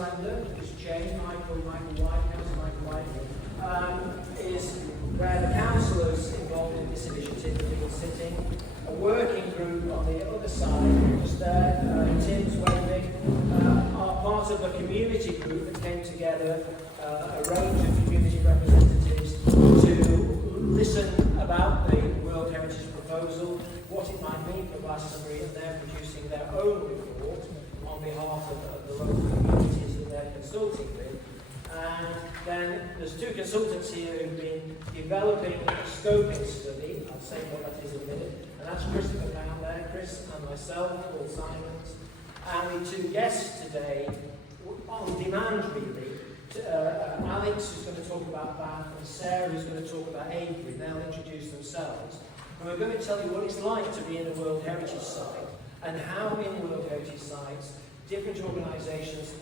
Splendour, this Michael White, Councillor Michael White, is where the councillors involved in this initiative have been sitting. A working group on the other side, just there, Tim's waving, are part of a community group that came together, a range of community representatives, to listen about the World Heritage proposal, what it might mean for Glastonbury, and they're producing their own report on behalf of the local communities that they're consulting with. And then there's two consultants here who've been developing a scoping study. I'll say what that is in a minute. And that's Christopher down there, Chris and myself, Paul Simons. And the two guests today, on demand really, Alex, who's going to talk about Bath, and Sarah, who's going to talk about Avebury. They'll introduce themselves. And we're going to tell you what it's like to be in a World Heritage Site, and how in World Heritage Sites different organisations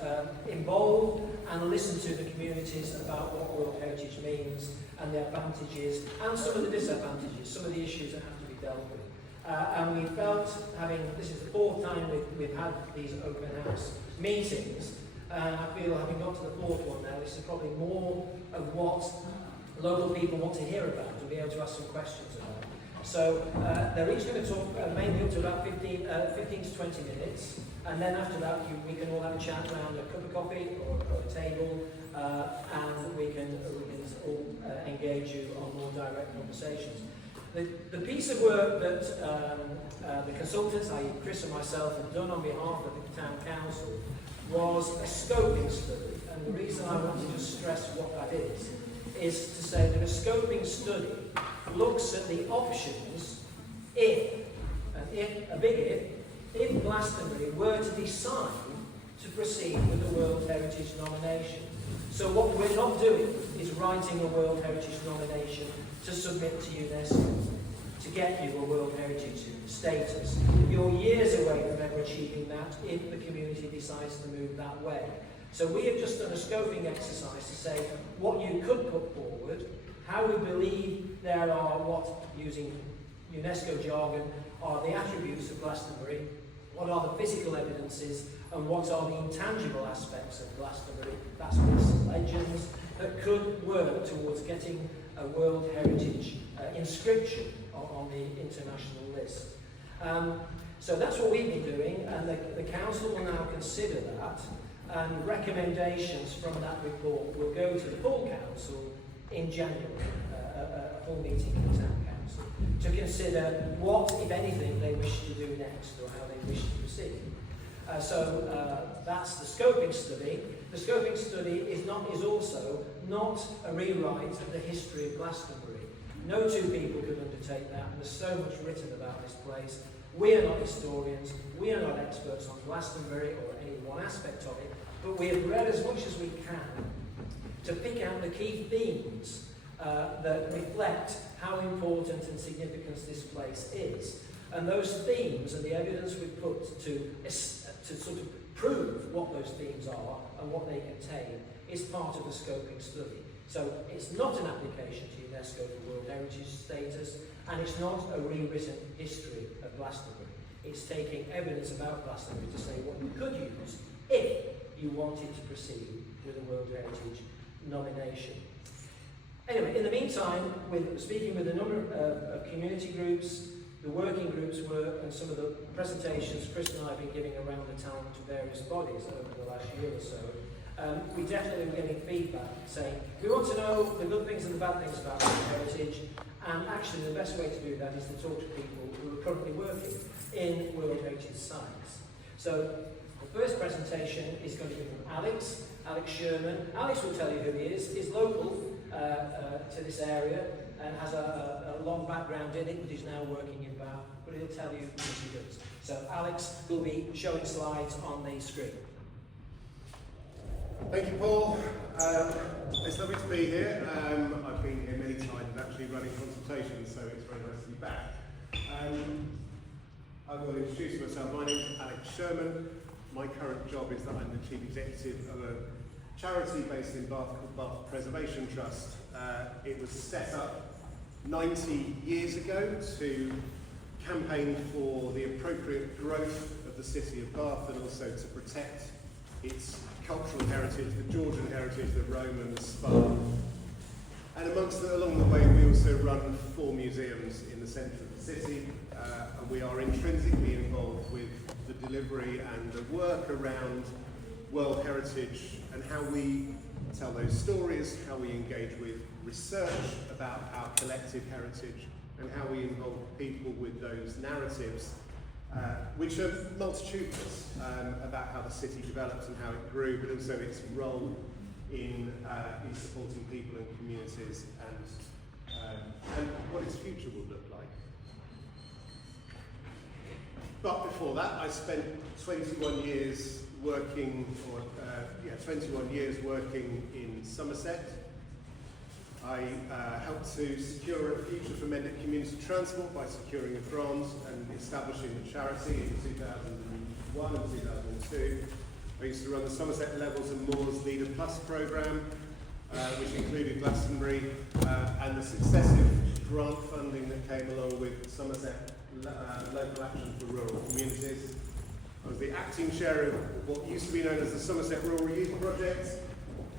involve and listen to the communities about what World Heritage means, and the advantages, and some of the disadvantages, some of the issues that have to be dealt with. And we felt, this is the fourth time we've had these open house meetings, and I feel having got to the fourth one now, this is probably more of what local people want to hear about, and be able to ask some questions about. So they're each going to talk mainly up to about 15 to 20 minutes, and then after that we can all have a chat around a cup of coffee or a table, and we can all engage you on more direct conversations. The piece of work that the consultants, i.e. Chris and myself, have done on behalf of the Town Council was a scoping study, and the reason I want to just stress what that is to say that a scoping study looks at the options if Glastonbury were to decide to proceed with the World Heritage nomination. So what we're not doing is writing a World Heritage nomination to submit to UNESCO, to get you a World Heritage status. You're years away from ever achieving that if the community decides to move that way. So we have just done a scoping exercise to say what you could put forward, how we believe there are what, using UNESCO jargon, are the attributes of Glastonbury, what are the physical evidences, and what are the intangible aspects of Glastonbury, that's myths and legends, that could work towards getting a World Heritage inscription on the international list. So that's what we've been doing, and the Council will now consider that, and recommendations from that report will go to the full Council in January, a full meeting of the Town Council, to consider what, if anything, they wish to do next, or how they wish to proceed. So that's the scoping study. The scoping study is also not a rewrite of the history of Glastonbury. No two people could undertake that, and there's so much written about this place. We are not historians, we are not experts on Glastonbury or any one aspect of it, but we have read as much as we can to pick out the key themes that reflect how important and significant this place is. And those themes and the evidence we've put to sort of prove what those themes are and what they contain is part of the scoping study. So it's not an application to UNESCO for World Heritage status, and it's not a rewritten history of Glastonbury. It's taking evidence about Glastonbury to say what you could use if you wanted to proceed with a World Heritage nomination. Anyway, in the meantime, speaking with a number of community groups, the working groups were, and some of the presentations Chris and I have been giving around the town to various bodies over the last year or so, we definitely were getting feedback saying, we want to know the good things and the bad things about World Heritage, and actually the best way to do that is to talk to people who are currently working in World Heritage sites. So the first presentation is going to be from Alex Sherman. Alex will tell you who he is. He's local to this area and has a long background in it, but he's now working in Bath, but he'll tell you what he does. So Alex will be showing slides on the screen. Thank you, Paul. It's lovely to be here. I've been here many times actually running Consultation, so it's very nice to be back. I will introduce myself. My name is Alex Sherman. My current job is that I'm the Chief Executive of a charity based in Bath called Bath Preservation Trust. It was set up 90 years ago to campaign for the appropriate growth of the city of Bath and also to protect its cultural heritage, the Georgian heritage, the Roman, the Spartan. And along the way, we also run 4 museums in the centre of the city, and we are intrinsically involved with the delivery and the work around World Heritage and how we tell those stories, how we engage with research about our collective heritage, and how we involve people with those narratives, which are multitudinous, about how the city developed and how it grew, but also its role in supporting people and communities and what its future will look like. But before that, I spent 21 years working in Somerset. I helped to secure a future for Mendip Community Transport by securing a grant and establishing the charity in 2001 and 2002. I used to run the Somerset Levels and Moors Leader Plus programme, which included Glastonbury and the successive grant funding that came along with Somerset Local Action for Rural Communities. I was the acting chair of what used to be known as the Somerset Rural Youth Project.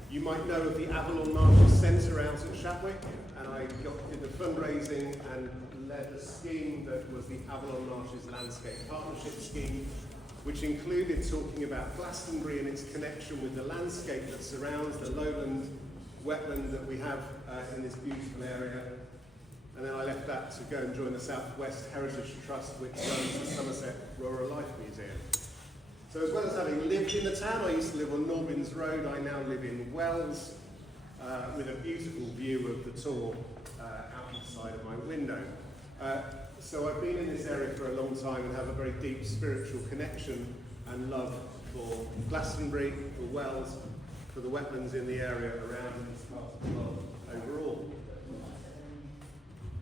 You might know of the Avalon Marshes Centre out at Shatwick, and I did the fundraising and led a scheme that was the Avalon Marshes Landscape Partnership Scheme, which included talking about Glastonbury and its connection with the landscape that surrounds the lowland wetland that we have in this beautiful area. And then I left that to go and join the South West Heritage Trust, which runs the Somerset Rural Life Museum. So as well as having lived in the town, I used to live on Norbins Road, I now live in Wells, with a beautiful view of the Tor out the side of my window. So I've been in this area for a long time and have a very deep spiritual connection and love for Glastonbury, for Wells, for the wetlands in the area around this part of the world overall.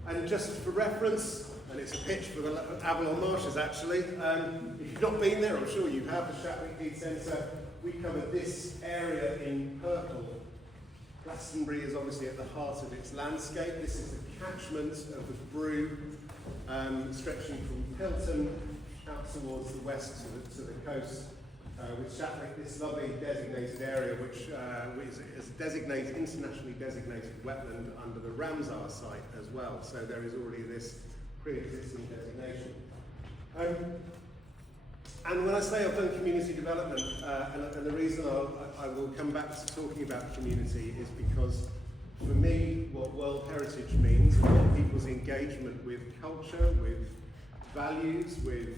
And just for reference, and it's a pitch for the Avalon Marshes actually, if you've not been there, I'm sure you have, the Shatwick Deed Centre, we covered this area in purple. Glastonbury is obviously at the heart of its landscape. This is the catchment of the Brew, stretching from Pilton out towards the west to the coast, with Shatwick, this lovely designated area, which is designated, internationally designated wetland under the Ramsar site as well. So there is already this pre-existing designation. And when I say I've done community development, and the reason I will come back to talking about community is because for me, what World Heritage means, and what people's engagement with culture, with values, with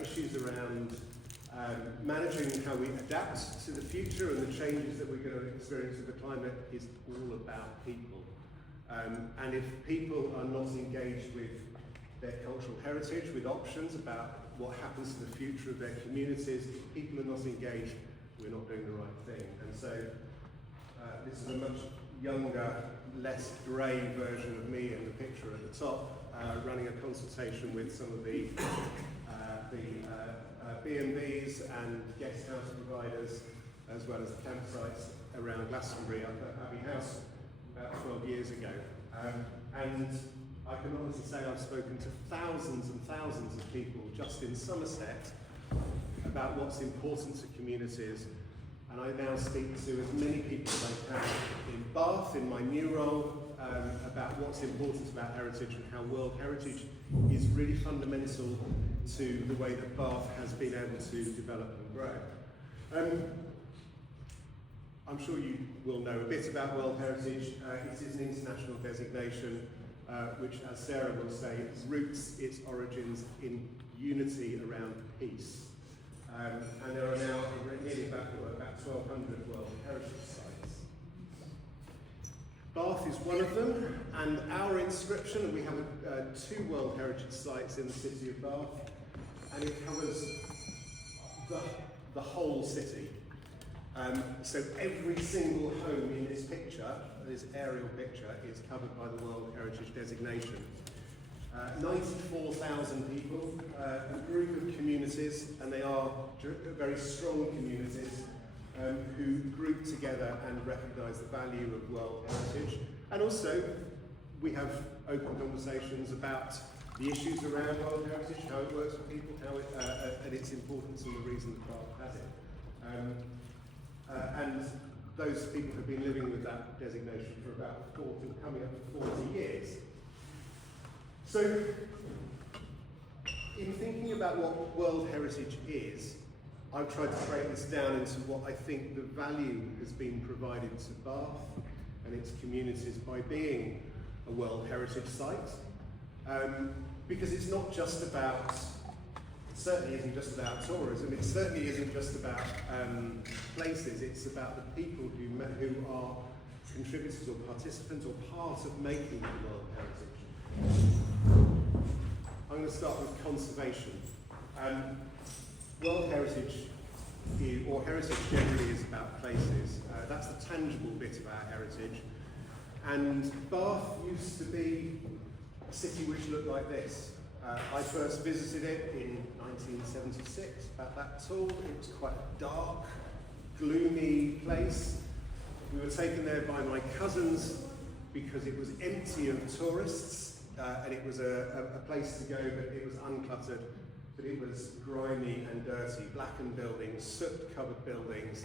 issues around managing how we adapt to the future and the changes that we're going to experience with the climate is all about people. And if people are not engaged with their cultural heritage, with options about what happens to the future of their communities, if people are not engaged, we're not doing the right thing. And so this is a much younger, less grey version of me in the picture at the top, running a consultation with some of the B&Bs and guest house providers, as well as the campsites around Glastonbury up at Abbey House about 12 years ago. And I can honestly say I've spoken to thousands and thousands of people just in Somerset about what's important to communities, and I now speak to as many people as I can in Bath, in my new role, about what's important about heritage and how World Heritage is really fundamental to the way that Bath has been able to develop and grow. I'm sure you will know a bit about World Heritage. It is an international designation which, as Sarah will say, roots its origins in unity around peace. And there are now nearly about 1,200 World Heritage sites. Bath is one of them, and our inscription, and we have 2 World Heritage sites in the city of Bath, and it covers the whole city. So every single home in this picture, this aerial picture, is covered by the World Heritage designation. 94,000 people, a group of communities, and they are very strong communities who group together and recognise the value of World Heritage. And also, we have open conversations about the issues around World Heritage, how it works for people, how it, and its importance and the reason that Bath has it. and those people have been living with that designation for about 40, coming up to 40 years. So, in thinking about what World Heritage is, I've tried to break this down into what I think the value has been provided to Bath and its communities by being a World Heritage Site. Because it's not just about, it certainly isn't just about tourism, it certainly isn't just about places, it's about the people who are contributors or participants or part of making the World Heritage. I'm going to start with conservation. World Heritage, or heritage generally, is about places. That's the tangible bit of our heritage. And Bath used to be a city which looked like this. I first visited it in 1976, about that tall. It was quite a dark, gloomy place. We were taken there by my cousins because it was empty of tourists, and it was a place to go, but it was uncluttered, but it was grimy and dirty, blackened buildings, soot-covered buildings,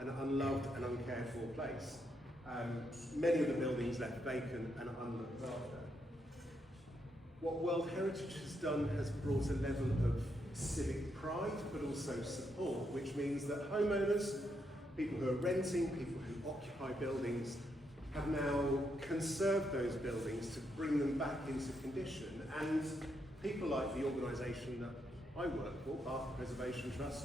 an unloved and uncared for place. Many of the buildings left vacant and unlooked after. What World Heritage has done has brought a level of civic pride, but also support, which means that homeowners, people who are renting, people who occupy buildings, have now conserved those buildings to bring them back into condition. And people like the organisation that I work for, Bath Preservation Trust,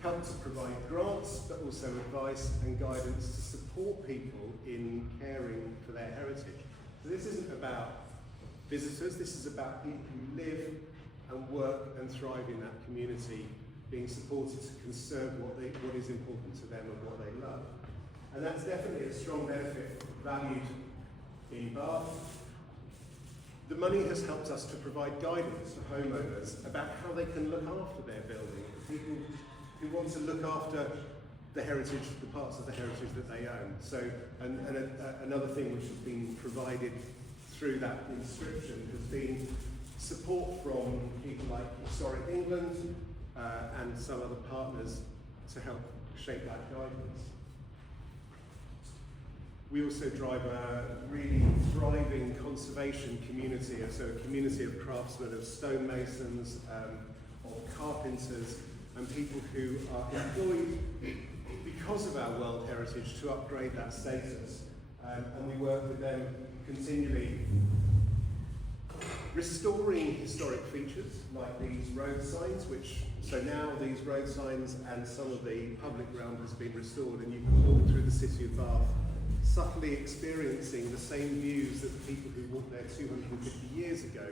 help to provide grants, but also advice and guidance to support people in caring for their heritage. So this isn't about visitors, this is about people who live and work and thrive in that community, being supported to conserve what is important to them and what they love. And that's definitely a strong benefit valued in Bath. The money has helped us to provide guidance to homeowners about how they can look after their building. People who want to look after the heritage, the parts of the heritage that they own. So, another thing which has been provided through that inscription has been support from people like Historic England and some other partners to help shape that guidance. We also drive a really thriving conservation community, so a community of craftsmen, of stonemasons, of carpenters, and people who are employed because of our World Heritage to upgrade that status. And we work with them continually, restoring historic features like these road signs, so now these road signs and some of the public realm has been restored, and you can walk through the city of Bath subtly experiencing the same views that the people who walked there 250 years ago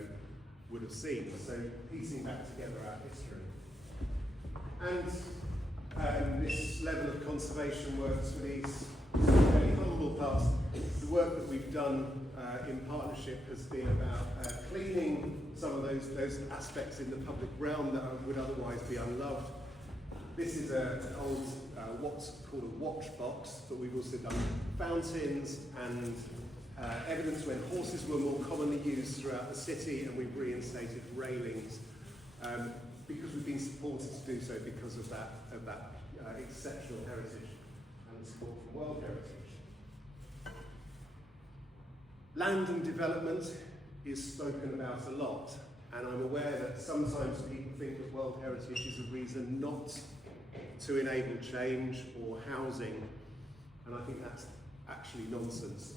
would have seen, so piecing back together our history. And this level of conservation works for these very humble parts. The work that we've done in partnership has been about cleaning some of those aspects in the public realm that would otherwise be unloved. This is an old, what's called a watch box, but we've also done fountains and evidence when horses were more commonly used throughout the city, and we've reinstated railings because we've been supported to do so because of that exceptional heritage and the support from World Heritage. Land and development is spoken about a lot, and I'm aware that sometimes people think that World Heritage is a reason not to enable change or housing, and I think that's actually nonsense.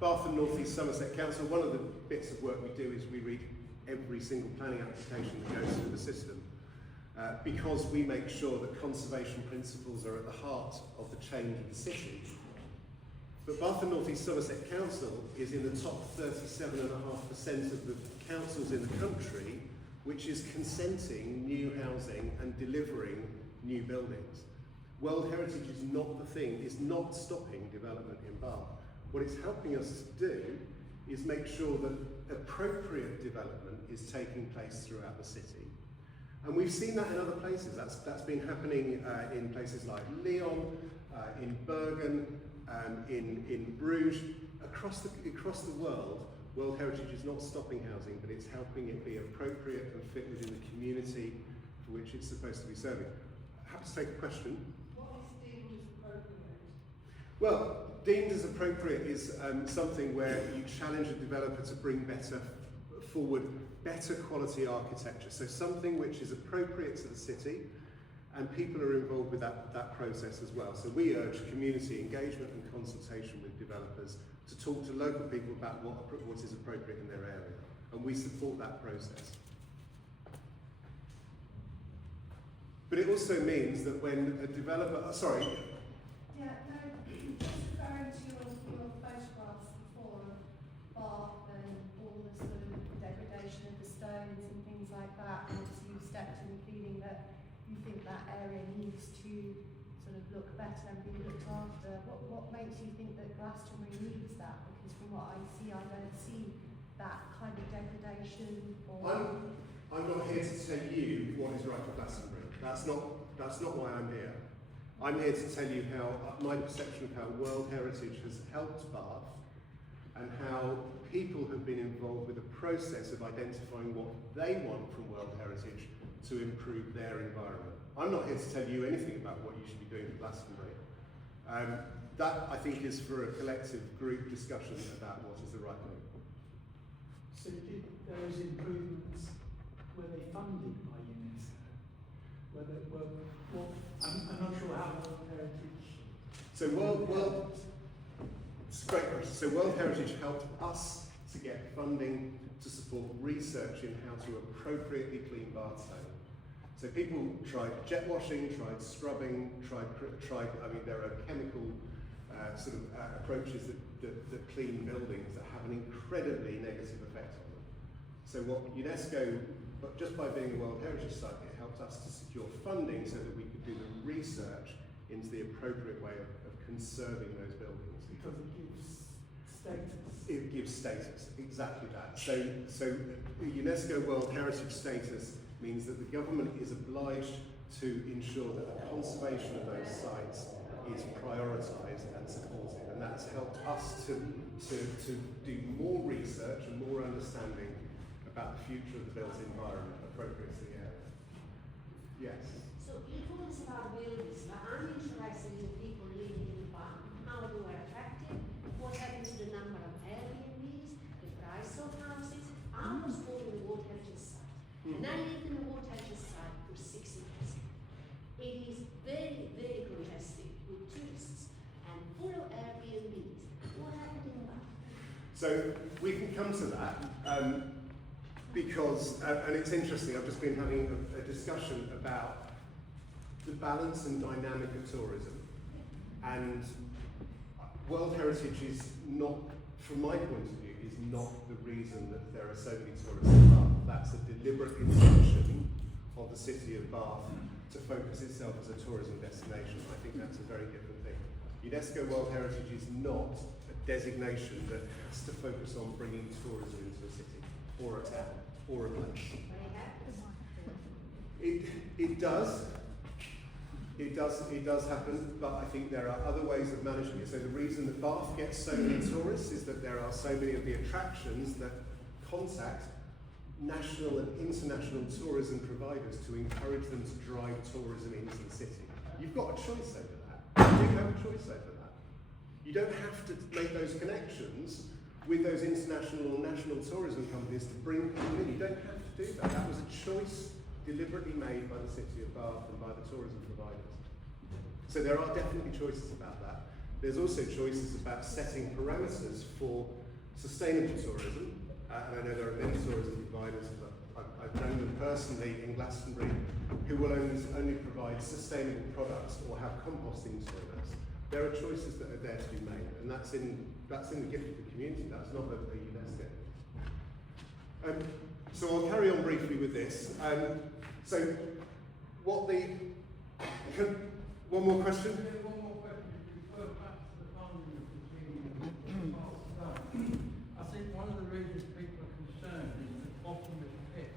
Bath and North East Somerset Council, one of the bits of work we do is we read every single planning application that goes through the system, because we make sure that conservation principles are at the heart of the change of the city. But Bath and North East Somerset Council is in the top 37.5% of the councils in the country which is consenting new housing and delivering new buildings. World Heritage is not the thing, it's not stopping development in Bath. What it's helping us to do is make sure that appropriate development is taking place throughout the city. And we've seen that in other places. That's been happening in places like Lyon, in Bergen, in Bruges, across the world. World Heritage is not stopping housing, but it's helping it be appropriate and fit within the community for which it's supposed to be serving. Happy to take a question. What is the Well, deemed as appropriate is something where you challenge a developer to bring forward better quality architecture. So something which is appropriate to the city, and people are involved with that process as well. So we urge community engagement and consultation with developers to talk to local people about what is appropriate in their area. And we support that process. But it also means that when a developer, Yeah, no, just referring to your photographs before of Bath and all the sort of degradation of the stones and things like that, and obviously you've stepped in feeling that you think that area needs to sort of look better and be looked after. What makes you think that Glastonbury needs that? Because from what I see, I don't see that kind of degradation or... I'm not here to tell you what is right for Glastonbury. That's not why I'm here. I'm here to tell you how my perception of how World Heritage has helped Bath and how people have been involved with the process of identifying what they want from World Heritage to improve their environment. I'm not here to tell you anything about what you should be doing for Glastonbury. That, I think, is for a collective group discussion about what is the right move. So did those improvements, were they funded by UNESCO? I'm not sure how World Heritage... So it's a great question. So World Heritage helped us to get funding to support research in how to appropriately clean Bath stone. So people tried jet washing, tried scrubbing, there are chemical approaches that clean buildings that have an incredibly negative effect on them. So what UNESCO, but just by being a World Heritage Site, it helped us to secure funding so that we could do the research into the appropriate way of conserving those buildings. Because it gives status. It gives status, exactly that. So UNESCO World Heritage status means that the government is obliged to ensure that the conservation of those sites is prioritised and supported, and that's helped us to do more research and more understanding about the future of the built environment appropriate to the area. Yes? So you told us about buildings, but I'm interested in the people living in the barn. How they were affected, what happened to the number of Airbnbs, the price of houses. I was born in the World Heritage Site, and I lived in the World Heritage Site for 6 years. It is very, very congested with tourists and full of Airbnbs. What happened in the barn? So we can come to that. Because, and it's interesting, I've just been having a discussion about the balance and dynamic of tourism. And World Heritage is not, from my point of view, is not the reason that there are so many tourists in Bath. That's a deliberate intention of the city of Bath to focus itself as a tourism destination. I think that's a very different thing. UNESCO World Heritage is not a designation that has to focus on bringing tourism into a city, or a town, or a place. It does happen, but I think there are other ways of managing it. So the reason that Bath gets so many tourists is that there are so many of the attractions that contact national and international tourism providers to encourage them to drive tourism into the city. You've got a choice over that. You do have a choice over that. You don't have to make those connections with those international or national tourism companies to bring people in. You don't have to do that. That was a choice deliberately made by the City of Bath and by the tourism providers. So there are definitely choices about that. There's also choices about setting parameters for sustainable tourism. And I know there are many tourism providers, but I've known them personally in Glastonbury, who will only provide sustainable products or have composting toilets. There are choices that are there to be made, and that's in the gift of the community. That's not a UNESCO. So I'll carry on briefly with this. One more question? One more question. If you refer back to the funding of the team, I think one of the reasons people are concerned is the bottomless pit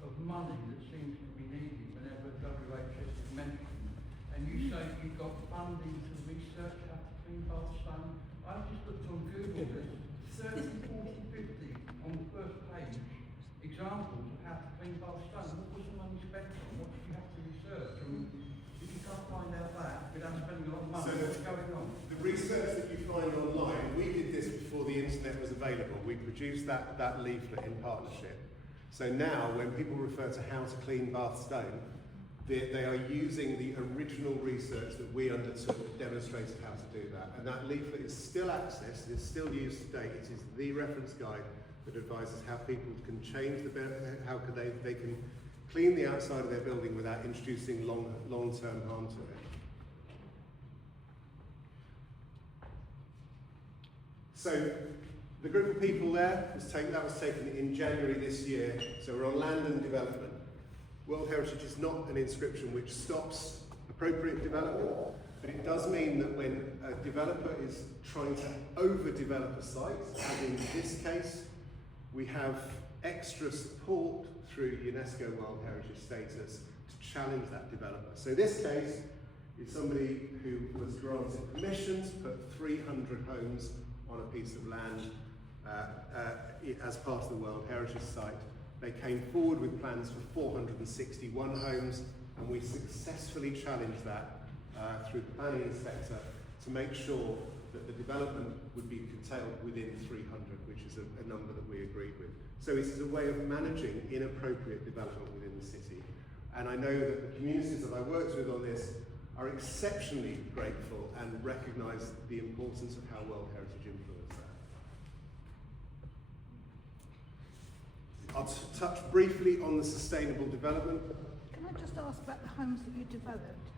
of money that seems to be needed whenever WHS is mentioned. And you say you've got funding to research how to clean Bath stone. I just looked on Google, there's 30, 40, 50 on the first page examples of how to clean Bath stone. What was the money spent on? What did you have to research? I mean, if you can't find out that without spending a lot of money, what's going on? The research available. We produced that leaflet in partnership. So now when people refer to how to clean Bath stone, they are using the original research that we undertook that demonstrated how to do that. And that leaflet is still accessed, it's still used today. It is the reference guide that advises how people can change how they can clean the outside of their building without introducing long-term harm to it. So the group of people there was taken in January this year. So we're on land and development. World Heritage is not an inscription which stops appropriate development, but it does mean that when a developer is trying to overdevelop a site, as in this case, we have extra support through UNESCO World Heritage status to challenge that developer. So this case is somebody who was granted permission to put 300 homes on a piece of land as part of the World Heritage Site. They came forward with plans for 461 homes, and we successfully challenged that through the planning inspector to make sure that the development would be curtailed within 300, which is a number that we agreed with. So it is a way of managing inappropriate development within the city. And I know that the communities that I worked with on this are exceptionally grateful and recognise the importance of how World Heritage influenced that. I'll touch briefly on the sustainable development. Can I just ask about the homes that you developed?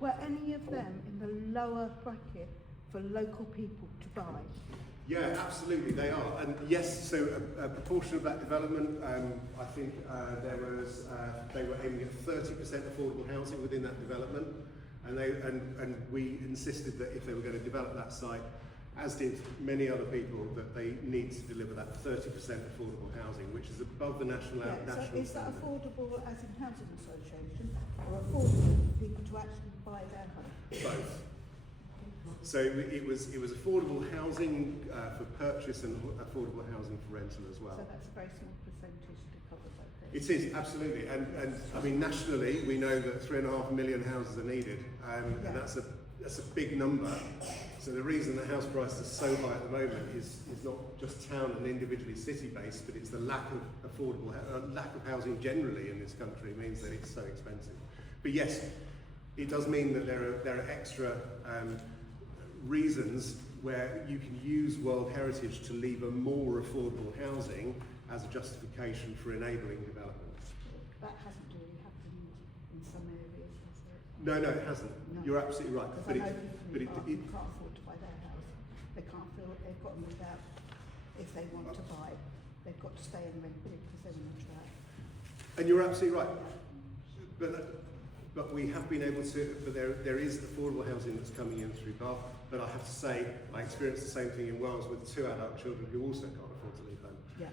Were any of them in the lower bracket for local people to buy? Yeah, absolutely, they are. And yes, so a proportion of that development, I think they were aiming at 30% affordable housing within that development. And we insisted that if they were going to develop that site, as did many other people, that they need to deliver that 30% affordable housing, which is above the national So national is that standard. affordable as in housing association, or affordable for people to actually buy their home? Both. So it was affordable housing for purchase and affordable housing for rental as well. So that's a very small percentage to cover both things. It is, absolutely. And I mean, nationally, we know that 3.5 million houses are needed, and that's a big number. So the reason that house prices are so high at the moment is not just town and individually city-based, but it's the lack of lack of housing generally in this country means that it's so expensive. But yes, it does mean that there are extra reasons where you can use World Heritage to lever more affordable housing as a justification for enabling development. That hasn't really happened in some areas, has it? No, it hasn't. No. You're absolutely right. Because I know people who can't afford to buy their house. They can't feel that they've got to move out if they want to buy. They've got to stay and rent it because they want to try. And you're absolutely right. But we have been able to, but there is affordable housing that's coming in through Bath. But I have to say, I experienced the same thing in Wales with 2 adult children who also can't afford to leave home. Yeah.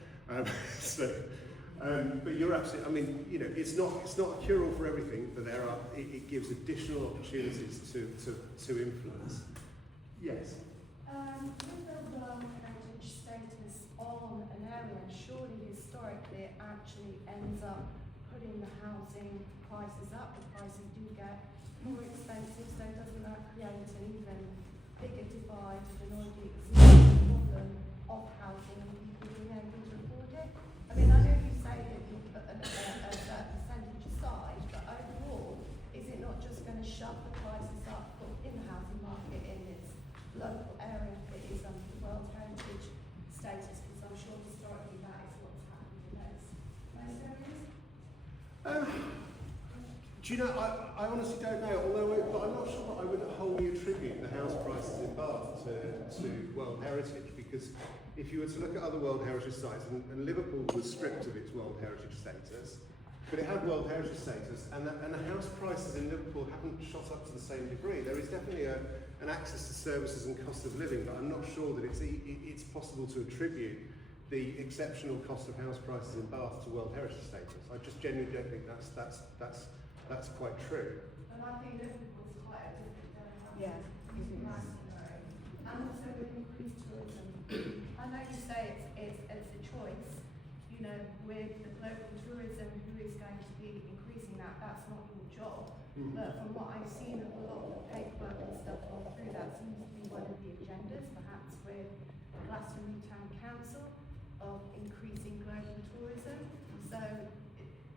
But you're absolutely, I mean, you know, it's not a cure-all for everything, but it gives additional opportunities to influence. Yes. With the World Heritage status on an area, surely historically it actually ends up putting the housing prices up. The prices do get more expensive, so doesn't that create an even bigger divide than already existing problem of housing and people being able to afford it? I mean, I know you say that you put a certain percentage aside, but overall, is it not just going to shove the prices up in the housing market in its local area that is under the World Heritage status? Because I'm sure historically that is what's happened in those areas. Do you know, I honestly don't know, but I'm not sure that I would wholly attribute the house prices in Bath to World Heritage, because if you were to look at other World Heritage sites, and Liverpool was stripped of its World Heritage status, but it had World Heritage status, and the house prices in Liverpool haven't shot up to the same degree. There is definitely an access to services and cost of living, but I'm not sure that it's possible to attribute the exceptional cost of house prices in Bath to World Heritage status. I just genuinely don't think that's quite true. And I think Liverpool's quite a different demographic. Yeah. Glastonbury. And also with increased tourism. I know you say it's a choice, you know, with the local tourism, who is going to be increasing that's not your job. But from what I've seen of a lot of the paperwork and stuff gone through, that seems to be one of the agendas, perhaps with Glastonbury Town Council of increasing global tourism. So,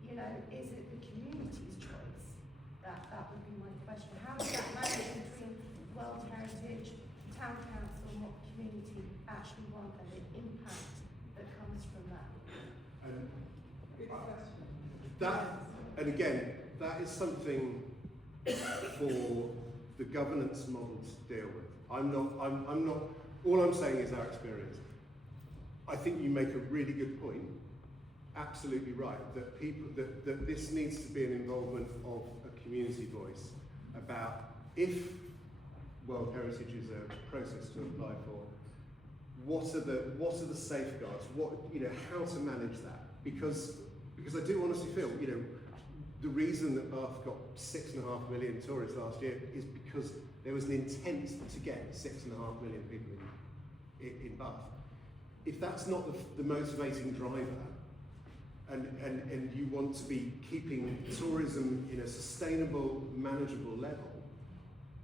you know, is it the community's choice? That would be my question. How does that manage between World Heritage, Town Council, and what the community actually want, and the impact that comes from that? And again, that is something for the governance model to deal with. I'm not, all I'm saying is our experience. I think you make a really good point, absolutely right, that that this needs to be an involvement of a community voice about if World Heritage is a process to apply for, what are the safeguards, how to manage that, because I do honestly feel, the reason that Bath got 6.5 million tourists last year is because there was an intent to get 6.5 million people in Bath. If that's not the motivating driver, and you want to be keeping tourism in a sustainable, manageable level,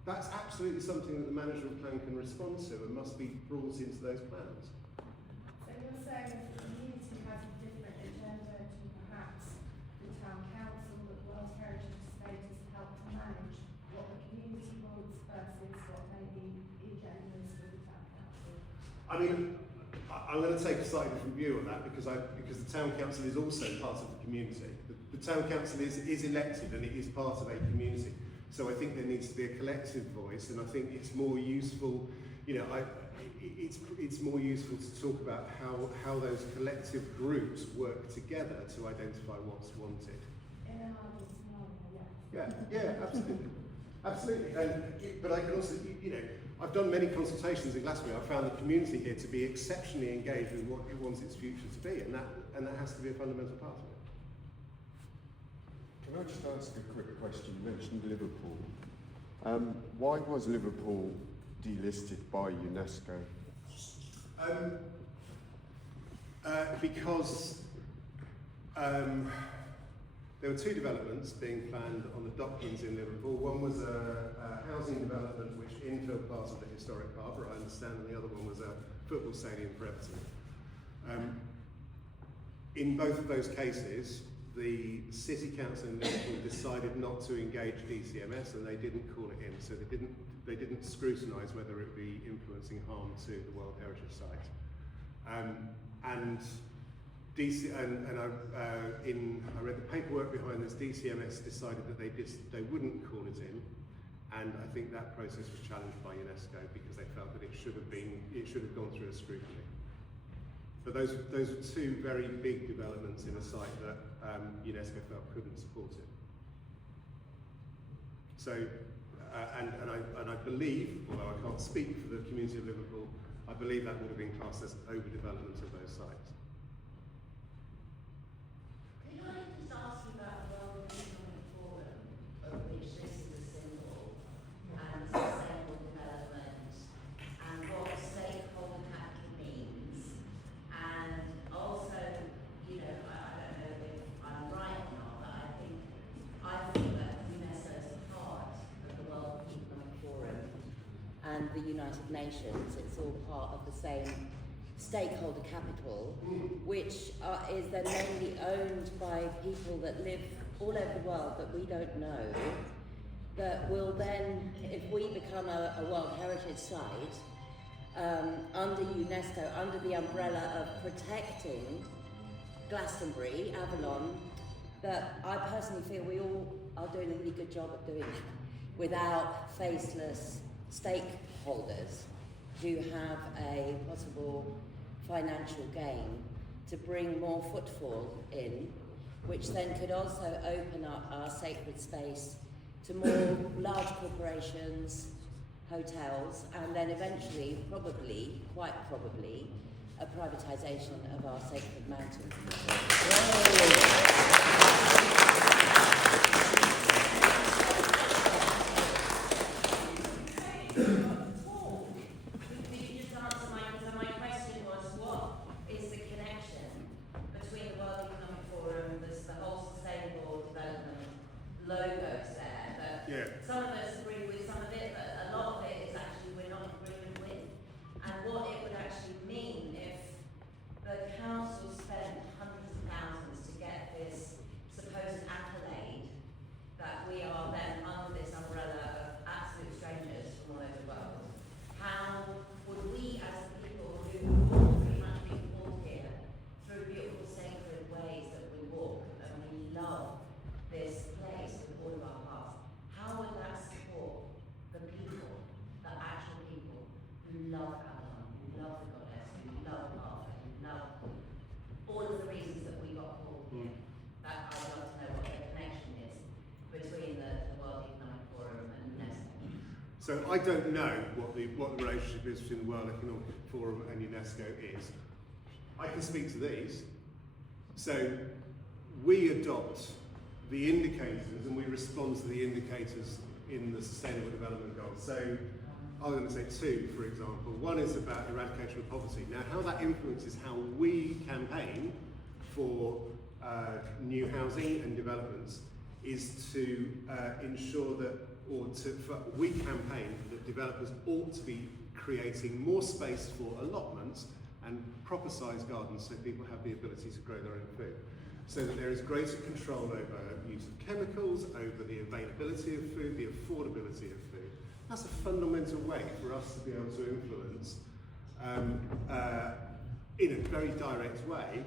that's absolutely something that the management plan can respond to and must be brought into those plans. So you're saying the community has a different agenda to perhaps the town council, that World Heritage status help to manage what the community wants versus what maybe the agenda is for the town council? I mean, I'm going to take a slightly different view on that because the town council is also part of the community. The town council is elected and it is part of a community. So I think there needs to be a collective voice, and I think it's more useful, it's more useful to talk about how those collective groups work together to identify what's wanted. In an ideal scenario, yes. Yeah, absolutely. Absolutely. But I can also, I've done many consultations in Glastonbury. I've found the community here to be exceptionally engaged with what it wants its future to be, and that has to be a fundamental part of it. Can I just ask a quick question? You mentioned Liverpool. Why was Liverpool delisted by UNESCO? Because there were two developments being planned on the Docklands in Liverpool. One was a housing development which infilled part of the historic harbour, I understand, and the other one was a football stadium for Everton. In both of those cases, the City Council in Liverpool decided not to engage DCMS, and they didn't call it in, so they didn't scrutinise whether it would be influencing harm to the World Heritage Site. I read the paperwork behind this. DCMS decided that they wouldn't call it in, and I think that process was challenged by UNESCO because they felt that it should have gone through a scrutiny. But those are two very big developments in a site that UNESCO felt couldn't support it. So, and I believe, although I can't speak for the community of Liverpool, I believe that would have been classed as overdevelopment of those sites. Can I just ask you about the World Economic Forum, of which this is a symbol, and sustainable development, and what stakeholder capital means, and also, I don't know if I'm right or not, but I think that UNESCO is a part of the World Economic Forum and the United Nations. It's all part of the same stakeholder capital, which is then mainly owned by people that live all over the world that we don't know, that will then, if we become a World Heritage Site, under UNESCO, under the umbrella of protecting Glastonbury, Avalon, that I personally feel we all are doing a really good job at doing that without faceless stakeholders who have a possible financial gain to bring more footfall in, which then could also open up our sacred space to more large corporations, hotels, and then eventually, quite probably, a privatisation of our sacred mountain. Logos there, but some of us agree with some of it, but a lot of it is actually we're not in agreement with. And what it would actually mean So I don't know what the relationship is between the World Economic Forum and UNESCO is. I can speak to these. So we adopt the indicators and we respond to the indicators in the Sustainable Development Goals. So I'm going to say two, for example. One is about eradication of poverty. Now, how that influences how we campaign for new housing and developments is to ensure that, we campaign that developers ought to be creating more space for allotments and proper sized gardens so people have the ability to grow their own food. So that there is greater control over use of chemicals, over the availability of food, the affordability of food. That's a fundamental way for us to be able to influence, in a very direct way,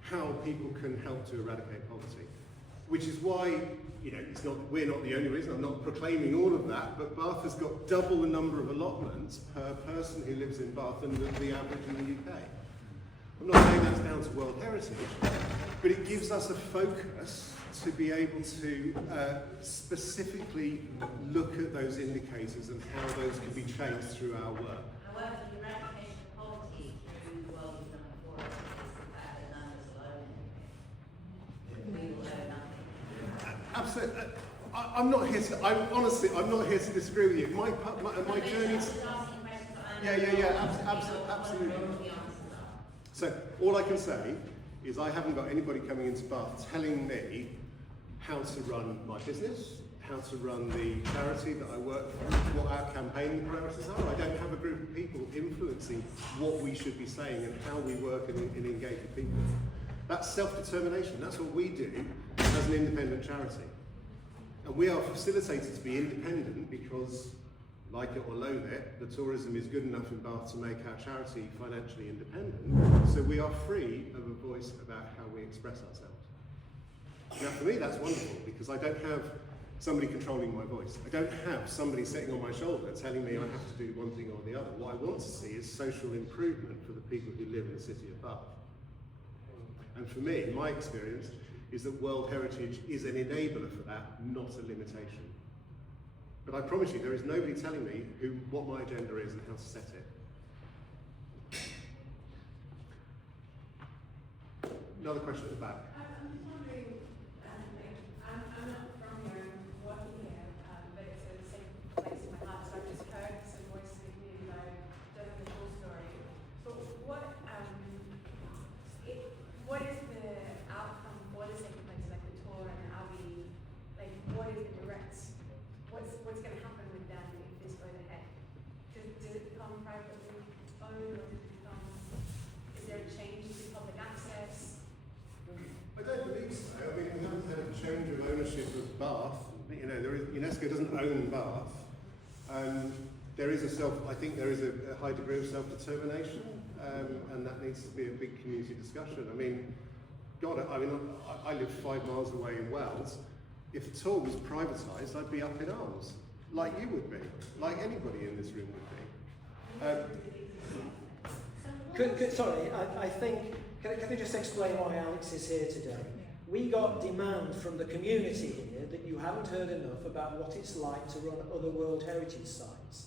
how people can help to eradicate poverty. Which is why, we're not the only reason, I'm not proclaiming all of that, but Bath has got double the number of allotments per person who lives in Bath than the average in the UK. I'm not saying that's down to World Heritage, but it gives us a focus to be able to specifically look at those indicators and how those can be changed through our work. However, the eradication of poverty through the World Economic Forum is the fact that numbers alone we will know nothing. Absolutely. I'm not here to, I'm not here to disagree with you. My journey absolutely. So all I can say is I haven't got anybody coming into Bath telling me how to run my business, how to run the charity that I work for, what our campaigning priorities are. I don't have a group of people influencing what we should be saying and how we work and engage with people. That's self-determination. That's what we do as an independent charity. And we are facilitated to be independent because, like it or loathe it, the tourism is good enough in Bath to make our charity financially independent. So we are free of a voice about how we express ourselves. Now for me that's wonderful because I don't have somebody controlling my voice. I don't have somebody sitting on my shoulder telling me I have to do one thing or the other. What I want to see is social improvement for the people who live in the city of Bath. And for me, my experience is that World Heritage is an enabler for that, not a limitation. But I promise you, there is nobody telling me what my agenda is and how to set it. Another question at the back. I'm just wondering, I'm not from here, I'm working here, but it's a safe place in my heart, so I've just heard some voices in the community that I don't know the full story. But what is the outcome for the safe place, like the tour and the Abbey? Like, what is the direct, what's going to happen with them if this goes ahead? Does it become privately owned, or is there a change to public access? I don't believe so. I mean, we haven't had a change of ownership of Bath. UNESCO doesn't own Bath. I think there is a high degree of self-determination, and that needs to be a big community discussion. I mean, I live 5 miles away in Wales. If the tour was privatised, I'd be up in arms, like you would be, like anybody in this room would be. Sorry, I think, can I just explain why Alex is here today? We got demand from the community here that you haven't heard enough about what it's like to run other World Heritage sites.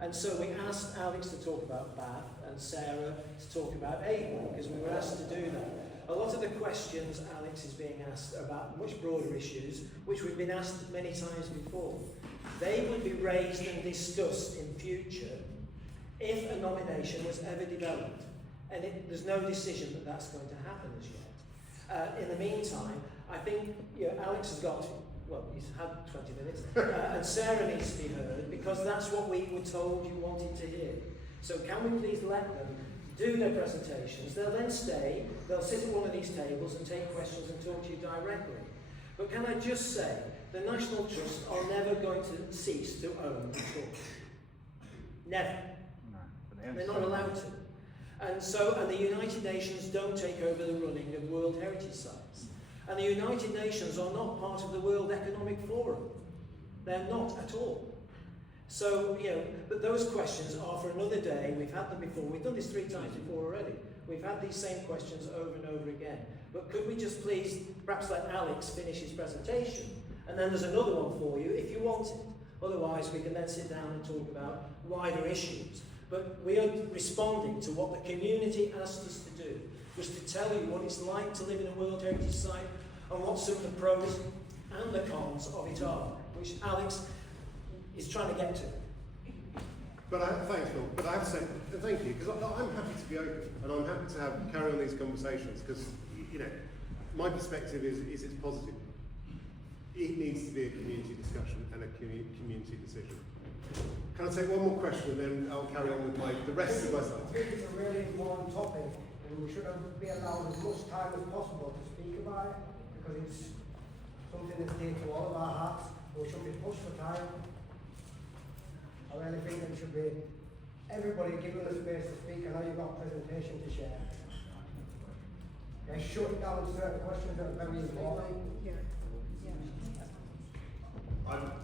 And so we asked Alex to talk about Bath and Sarah to talk about Avebury, because we were asked to do that. A lot of the questions Alex is being asked about much broader issues, which we've been asked many times before, they would be raised and discussed in future if a nomination was ever developed. And there's no decision that that's going to happen as yet. In the meantime, I think Alex has got, he's had 20 minutes, and Sarah needs to be heard because that's what we were told you wanted to hear. So can we please let them do their presentations? They'll then stay, they'll sit at one of these tables and take questions and talk to you directly. But can I just say, the National Trust are never going to cease to own the tour. Never. No, they're not allowed to. And the United Nations don't take over the running of World Heritage Sites. And the United Nations are not part of the World Economic Forum. They're not at all. So, but those questions are for another day. We've had them before. We've done this 3 times before already. We've had these same questions over and over again. But could we just please perhaps let Alex finish his presentation? And then there's another one for you if you want it. Otherwise, we can then sit down and talk about wider issues. But we are responding to what the community asked us to do, was to tell you what it's like to live in a World Heritage Site and what some of the pros and the cons of it are, which Alex is trying to get to. But thanks, Phil. But I have to say thank you, because I'm happy to be open, and I'm happy to carry on these conversations, because, you know, my perspective is it's positive. It needs to be a community discussion and a community decision. Can I take one more question, and then I'll carry on with the rest of my slides? I think it's a really important topic, and we should be allowed as much time as possible to speak about it, because it's something that's dear to all of our hearts. We should be pushed for time. I really think there should be everybody given the space to speak. I know you've got a presentation to share. Shut down certain questions that are very important.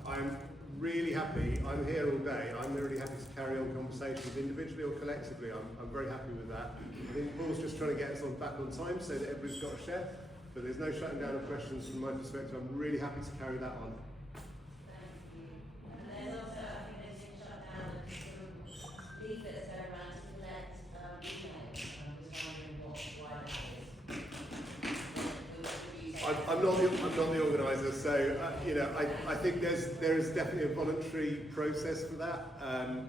I'm really happy. I'm here all day. I'm really happy to carry on conversations individually or collectively. I'm very happy with that. I think Paul's just trying to get us back on time so that everybody's got a share. But there's no shutting down of questions from my perspective. I'm really happy to carry that on. Thank you. And there's also, I think there's been shut down of some leaflets go around to collect emails. I'm just wondering why that is. I'm not the organiser, so you know, I think there is definitely a voluntary process for that.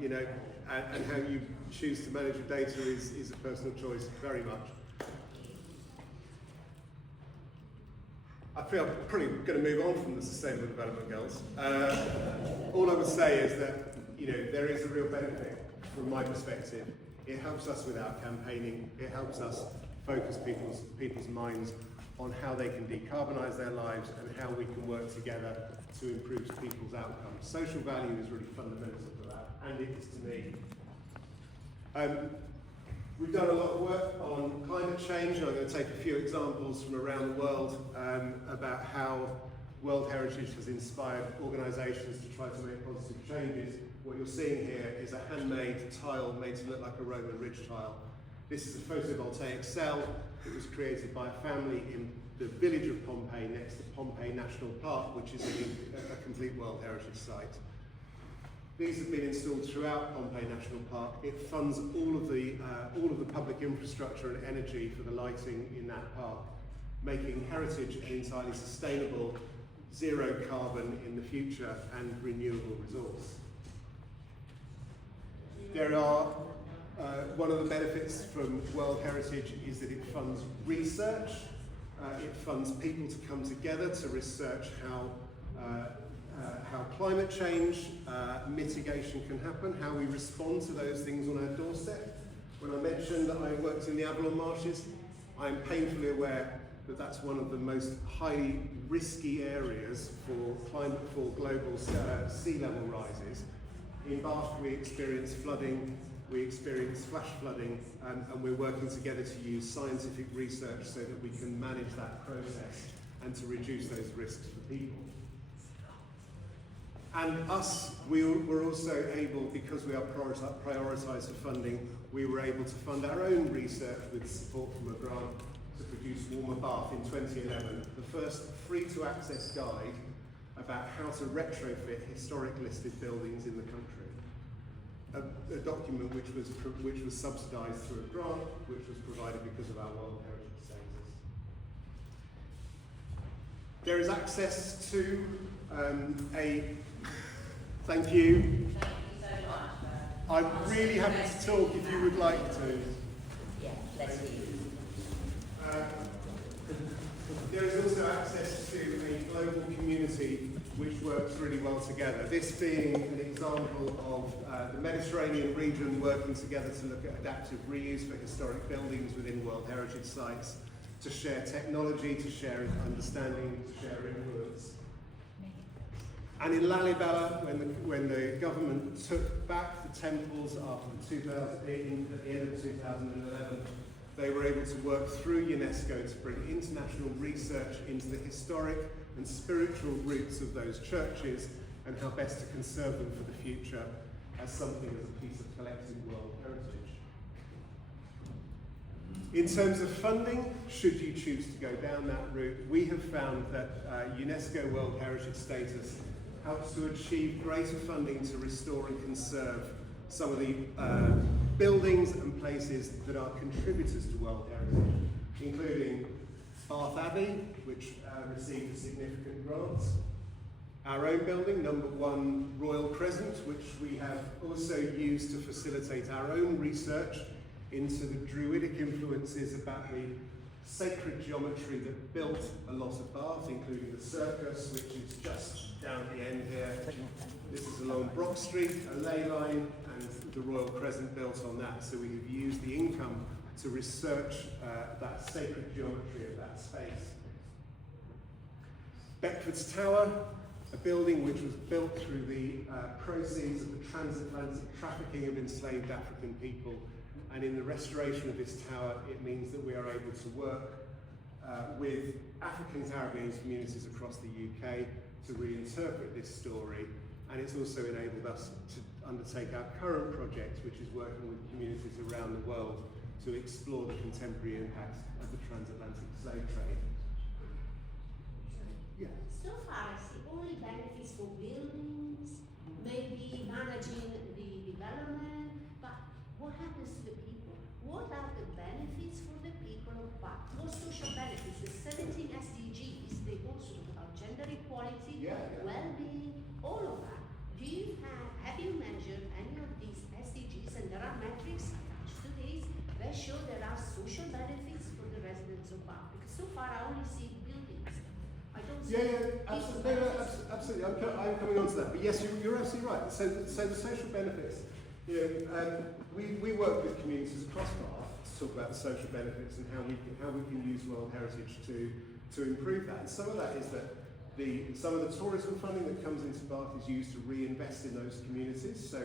You know, and how you choose to manage your data is a personal choice, very much. I feel I'm probably going to move on from the Sustainable Development Goals. All I would say is that, you know, there is a real benefit from my perspective. It helps us with our campaigning. It helps us focus people's minds on how they can decarbonise their lives and how we can work together to improve people's outcomes. Social value is really fundamental to that, and it is to me. We've done a lot of work on climate change, and I'm going to take a few examples from around the world about how World Heritage has inspired organisations to try to make positive changes. What you're seeing here is a handmade tile made to look like a Roman ridge tile. This is a photovoltaic cell. It was created by a family in the village of Pompeii, next to Pompeii National Park, which is a complete World Heritage Site. These have been installed throughout Pompeii National Park. It funds all of the public infrastructure and energy for the lighting in that park, making heritage an entirely sustainable, zero carbon in the future and renewable resource. There are one of the benefits from World Heritage is that it funds research. It funds people to come together to research how climate change mitigation can happen, how we respond to those things on our doorstep. When I mentioned that I worked in the Avalon marshes, I'm painfully aware that that's one of the most highly risky areas for global sea level rises. In Bath we experience flooding, we experience flash flooding, and we're working together to use scientific research so that we can manage that process and to reduce those risks for people. And we were also able, because we are prioritised for funding, we were able to fund our own research with support from a grant to produce Warmer Bath in 2011, the first free-to-access guide about how to retrofit historic listed buildings in the country. A document which was subsidised through a grant, which was provided because of our World Heritage status. There is access to thank you. Thank you so much. I'm really happy to talk if you would like to. Yeah, let's hear you. There is also access to a global community which works really well together. This being an example of the Mediterranean region working together to look at adaptive reuse for historic buildings within World Heritage sites, to share technology, to share understanding, to share influence. And in Lalibela, when the government took back the temples after at the end of 2011, they were able to work through UNESCO to bring international research into the historic and spiritual roots of those churches and how best to conserve them for the future as something as a piece of collective world heritage. In terms of funding, should you choose to go down that route, we have found that UNESCO World Heritage status helps to achieve greater funding to restore and conserve some of the buildings and places that are contributors to World Heritage, including Bath Abbey, which received significant grants, our own building, number 1 Royal Crescent, which we have also used to facilitate our own research into the Druidic influences about the sacred geometry that built a lot of Bath, including the circus, which is just down at the end here. This is along Brock Street, a ley line, and the Royal Crescent built on that. So we have used the income to research that sacred geometry of that space. Beckford's Tower, a building which was built through the proceeds of the transatlantic trafficking of enslaved African people. And in the restoration of this tower, it means that we are able to work with African Caribbean communities across the UK to reinterpret this story. And it's also enabled us to undertake our current project, which is working with communities around the world to explore the contemporary impacts of the transatlantic slave trade. Yeah. So far, I see only benefits for buildings, maybe managing the development, but what happens to the people? What are the benefits for the people of Bath? What social benefits? The 17 SDGs, they also talk about gender equality, well-being, all of that. Have you measured any of these SDGs? And there are metrics attached to these that show there are social benefits for the residents of Bath. Because so far I only see buildings. I don't see Absolutely. Absolutely. I'm coming on to that. But yes, you're absolutely right. So the social benefits. We work with communities across Bath to talk about the social benefits and how we can use World Heritage to improve that. And some of that is that some of the tourism funding that comes into Bath is used to reinvest in those communities. So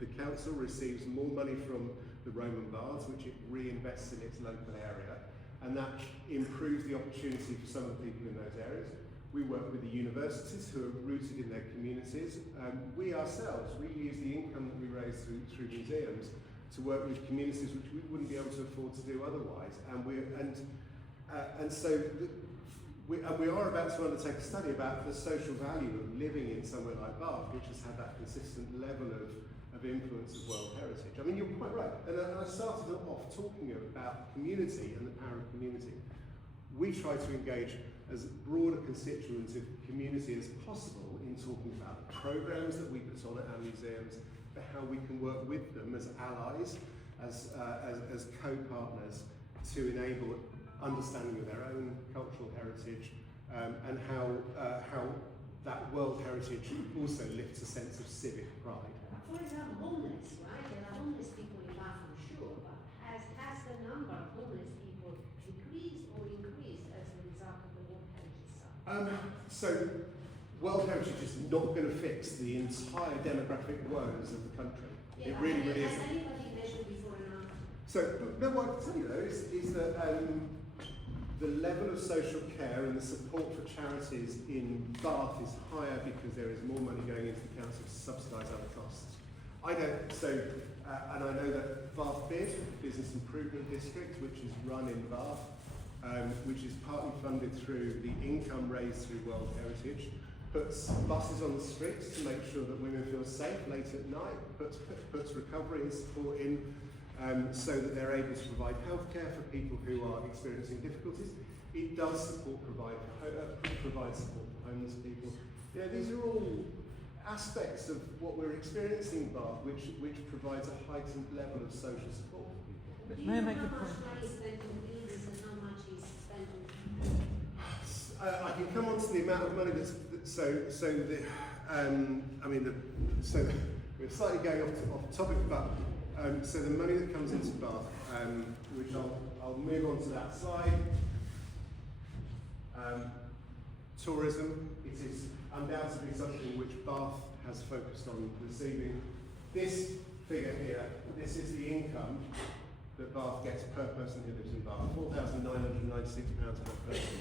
the council receives more money from the Roman Baths, which it reinvests in its local area, and that improves the opportunity for some of the people in those areas. We work with the universities who are rooted in their communities. We ourselves, we use the income that we raise through museums to work with communities which we wouldn't be able to afford to do otherwise. We are about to undertake a study about the social value of living in somewhere like Bath, which has had that consistent level of influence of World Heritage. I mean, you're quite right. And I started off talking about community and the power of community. We try to engage as broad a constituent of community as possible in talking about the programs that we put on at our museums, but how we can work with them as allies, as co-partners to enable understanding of their own cultural heritage, and how that World Heritage also lifts a sense of civic pride. For example, homeless, right? There are homeless people in Bath, I'm sure, but has the number of homeless people decreased or increased as a result of the World Heritage stuff? So, World Heritage is not going to fix the entire demographic woes of the country. Yeah, it really isn't. Has anybody measured before and after? So, but what I can tell you though is that the level of social care and the support for charities in Bath is higher because there is more money going into the council to subsidise other costs. And I know that Bath BID, Business Improvement District, which is run in Bath, which is partly funded through the income raised through World Heritage, puts buses on the streets to make sure that women feel safe late at night, puts recovery and support in so that they're able to provide healthcare for people who are experiencing difficulties. It does provide support for homeless people. Yeah, these are all aspects of what we're experiencing in Bath, which provides a heightened level of social support for people. Do you know how much money is spent on buildings and how much is spent on? I can come on to the amount of money we're slightly going off topic, but so the money that comes into Bath, which I'll move on to that slide. Tourism, it is undoubtedly something which Bath has focused on receiving. This figure here, this is the income that Bath gets per person who lives in Bath, £4,996 per person.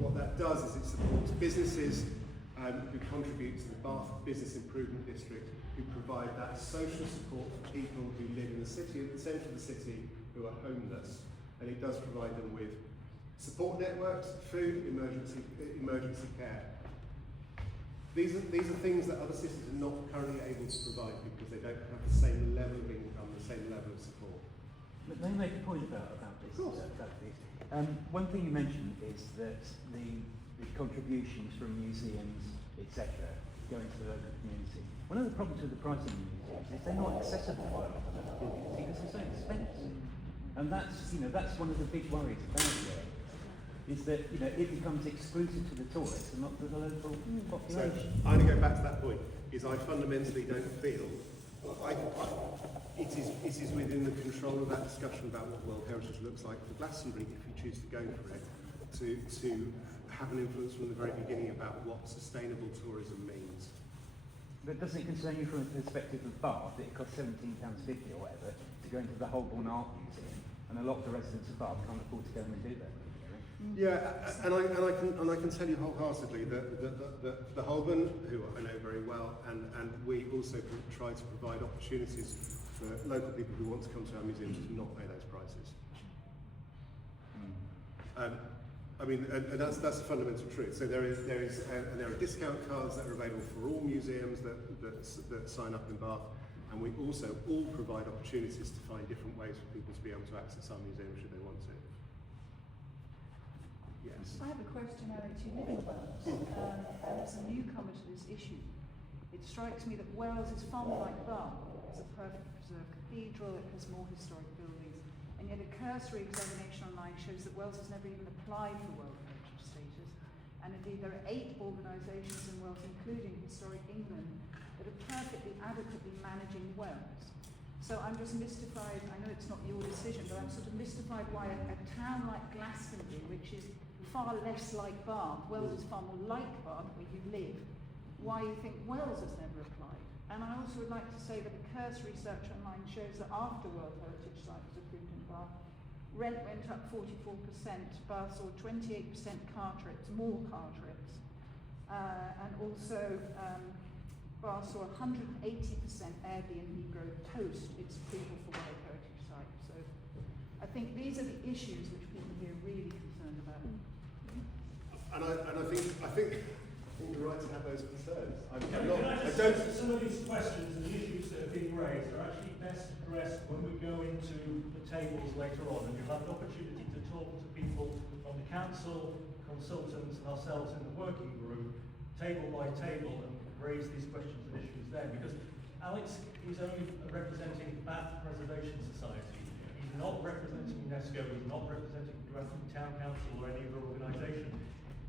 What that does is it supports businesses who contribute to the Bath Business Improvement District, who provide that social support for people who live in the city, at the centre of the city, who are homeless. And it does provide them with support networks, food, emergency care. These are things that other cities are not currently able to provide because they don't have the same level of income, the same level of support. But may I make a point about this? Of course. About this? One thing you mentioned is that the contributions from museums, etc., go into the local community. One of the problems with the pricing of museums is they're not accessible by a lot of local communities because they're so expensive. And that's one of the big worries about it. Is that it becomes exclusive to the tourists and not to the local population. So I'm going to go back to that point. Is I fundamentally don't feel it is within the control of that discussion about what World Heritage looks like for Glastonbury, if you choose to go for it, to have an influence from the very beginning about what sustainable tourism means. But doesn't it concern you from the perspective of Bath that it costs £17.50 or whatever to go into the Holborn Art Museum, and a lot of the residents of Bath can't afford to go and do that? Yeah, and I can tell you wholeheartedly that the Holborn, who I know very well, and we also try to provide opportunities for local people who want to come to our museums to not pay those prices. And that's a fundamental truth. So there are discount cards that are available for all museums that sign up in Bath, and we also all provide opportunities to find different ways for people to be able to access our museum should they want to. Yes. I have a question, Alex. You live in Wales, and as a newcomer to this issue, it strikes me that Wales is far more like Bath. It's a perfectly preserved cathedral, it has more historic buildings, and yet a cursory examination online shows that Wales has never even applied for World Heritage status, and indeed there are 8 organisations in Wales, including Historic England, that are perfectly adequately managing Wales. So I'm just mystified, I know it's not your decision, but I'm sort of mystified why a town like Glastonbury, which is far less like Bath, Wales is far more like Bath where you live, why you think Wales has never applied. And I also would like to say that a cursory search online shows that after World Heritage Site was approved in Bath, rent went up 44%, Bath saw 28% car trips, more car trips, and also Bath saw 180% Airbnb growth post its approval for World Heritage Site. So I think these are the issues which people here are really concerned about. And I think you're right to have those concerns. Some of these questions and the issues that are being raised are actually best addressed when we go into the tables later on, and you'll have an opportunity to talk to people from the council, consultants, and ourselves in the working group, table by table, and raise these questions and issues then. Because Alex is only representing Bath Preservation Society. He's not representing UNESCO. He's not representing the Glastonbury Town Council or any other organisation.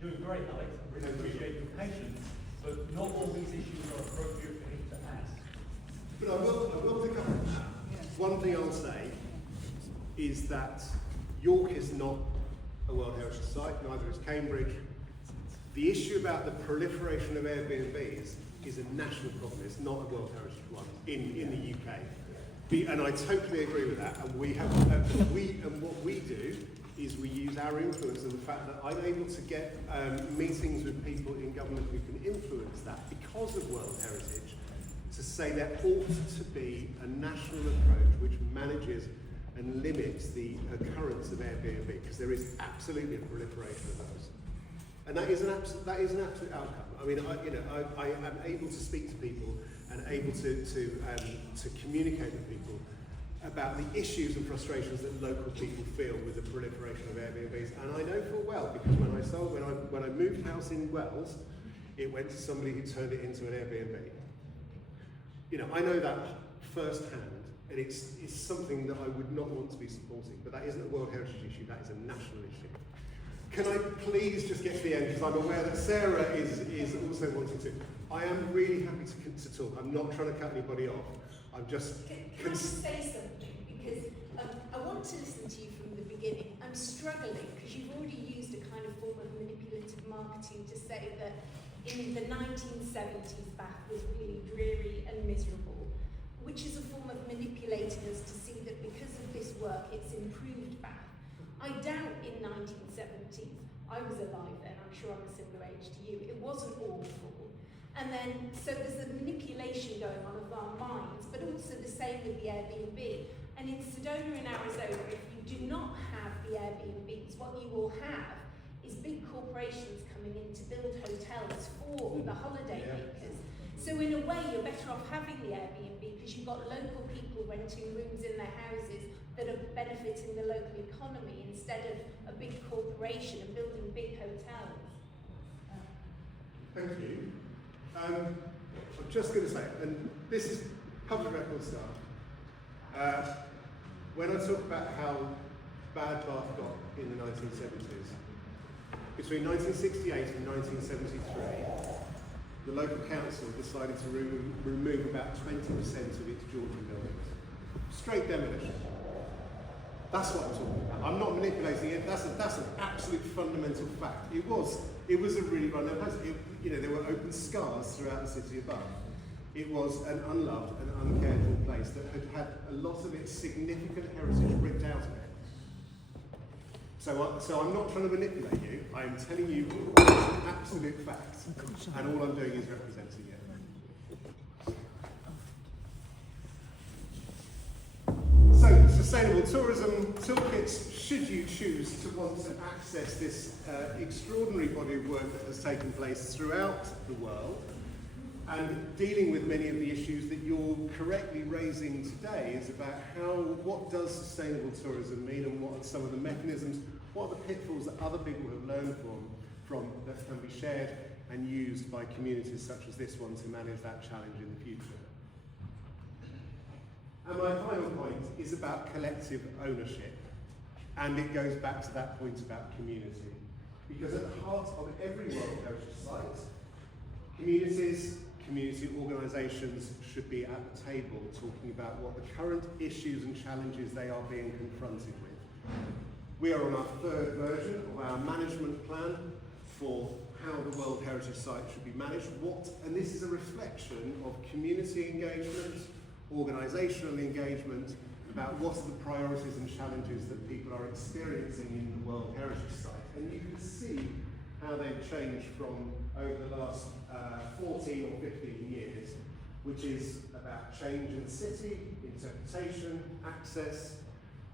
Doing great, Alex. I really appreciate your patience, but not all these issues are appropriate for him to ask. But I will pick up on that. One thing I'll say is that York is not a World Heritage Site, neither is Cambridge. The issue about the proliferation of Airbnbs is a national problem. It's not a World Heritage one in the UK. And I totally agree with that. And what we do is we use our influence and the fact that I'm able to get meetings with people in government who can influence that because of World Heritage, to say there ought to be a national approach which manages and limits the occurrence of Airbnb, because there is absolutely a proliferation of those. And that is an absolute outcome. I mean, I am able to speak to people and able to communicate with people about the issues and frustrations that local people feel with the proliferation of Airbnbs. And I know full well, because when I moved house in Wells, it went to somebody who turned it into an Airbnb. I know that firsthand, and it's something that I would not want to be supporting, but that isn't a World Heritage issue, that is a national issue. Can I please just get to the end, because I'm aware that Sarah is also wanting to. I am really happy to talk. I'm not trying to cut anybody off. I'm just... Can I just say something? Because I want to listen to you from the beginning. I'm struggling, because you've already used a kind of form of manipulative marketing to say that in the 1970s, Bath was really dreary and miserable, which is a form of manipulating us to see that because of this work, it's improved Bath. I doubt in 1970s, I was alive then, I'm sure I'm a similar age to you, it wasn't awful. And then, so there's a manipulation going on of our minds, but also the same with the Airbnb. And in Sedona in Arizona, if you do not have the Airbnbs, what you will have is big corporations coming in to build hotels for the holiday makers. So in a way, you're better off having the Airbnb because you've got local people renting rooms in their houses that are benefiting the local economy instead of a big corporation and building big hotels. Thank you. I'm just going to say, and this is public record stuff. When I talk about how bad Bath got in the 1970s, between 1968 and 1973, the local council decided to remove about 20% of its Georgian buildings. Straight demolition. That's what I'm talking about. I'm not manipulating it. That's an absolute fundamental fact. It was a really run-down place. There were open scars throughout the city of Bath. It was an unloved and uncared for place that had had a lot of its significant heritage ripped out of it. So I'm not trying to manipulate you. I am telling you an absolute fact, and all I'm doing is representing it. So, sustainable tourism toolkits, should you choose to want to access this extraordinary body of work that has taken place throughout the world, and dealing with many of the issues that you're correctly raising today is about what does sustainable tourism mean, and what are some of the mechanisms, what are the pitfalls that other people have learned from that can be shared and used by communities such as this one to manage that challenge in the future. And my final point is about collective ownership, and it goes back to that point about community. Because at the heart of every World Heritage Site, communities, community organisations should be at the table talking about what the current issues and challenges they are being confronted with. We are on our third version of our management plan for how the World Heritage Site should be managed. And this is a reflection of community engagement, organisational engagement, about what are the priorities and challenges that people are experiencing in the World Heritage Site. And you can see how they've changed from over the last 14 or 15 years, which is about change in the city, interpretation, access,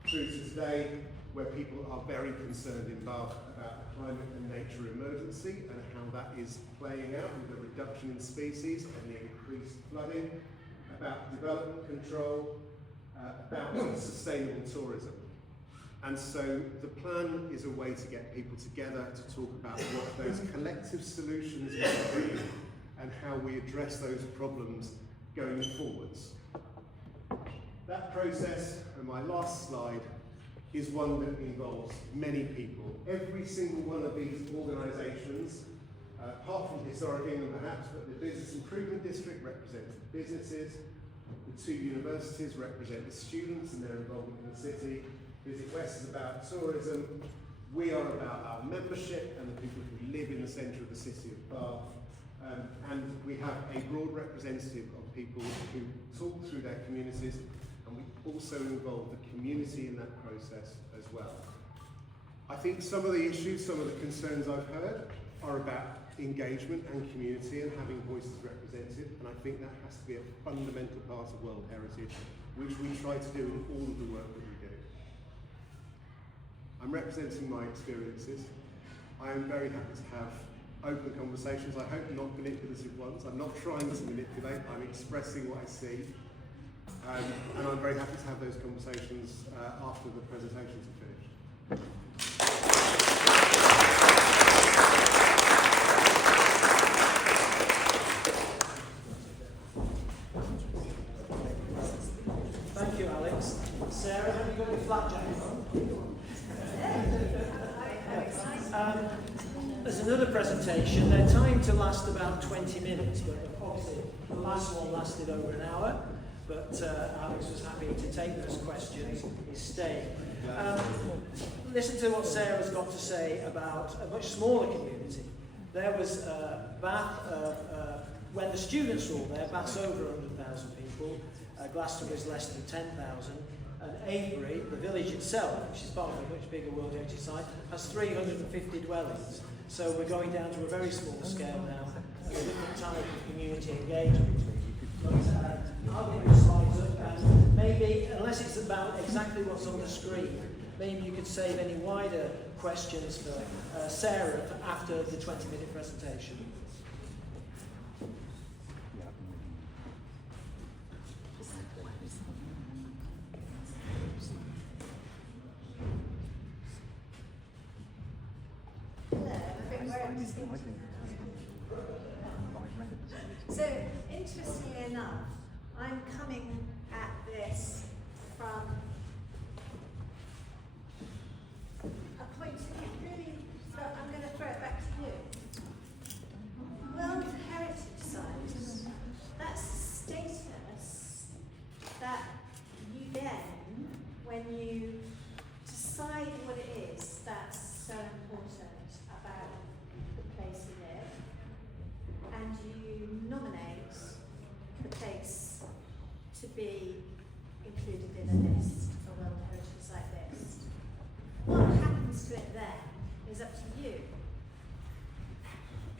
through to today, where people are very concerned in Bath about the climate and nature emergency and how that is playing out with the reduction in species and the increased flooding, about development control, about sustainable tourism. And so the plan is a way to get people together to talk about what those collective solutions might be and how we address those problems going forwards. That process, and my last slide, is one that involves many people. Every single one of these organisations, apart from Historic England perhaps, but the Business Improvement District represents the businesses, the two universities represent the students and their involvement in the city, Visit West is about tourism, we are about our membership and the people who live in the centre of the city of Bath, and we have a broad representative of people who talk through their communities, and we also involve the community in that process as well. I think some of the issues, some of the concerns I've heard are about engagement and community and having voices represented, and I think that has to be a fundamental part of World Heritage, which we try to do in all of the work that we do. I'm representing my experiences. I am very happy to have open conversations, I hope not manipulative ones. I'm not trying to manipulate, I'm expressing what I see. And I'm very happy to have those conversations after the presentations are finished. Thank you, Alex. Sarah, have you got your flapjack on? There's another presentation. They're timed to last about 20 minutes, but obviously the last one lasted over an hour. But Alex was happy to take those questions. He's staying. Listen to what Sarah's got to say about a much smaller community. There was Bath, when the students were all there, Bath's over 100,000 people. Glastonbury is less than 10,000. And Avebury, the village itself, which is part of a much bigger World Heritage Site, has 350 dwellings. So we're going down to a very small scale now, and a different type of community engagement. But I'll get your slides up, and maybe, unless it's about exactly what's on the screen, maybe you could save any wider questions for Sarah for after the 20-minute presentation. So, interestingly enough, I'm coming at this from a point of view, really, so I'm going to throw it back to you. World Heritage Site, that's status that you then, when you decide what it is that's so important about the place you live, and you nominate the place to be included in a list, a World Heritage Site list. What happens to it then is up to you.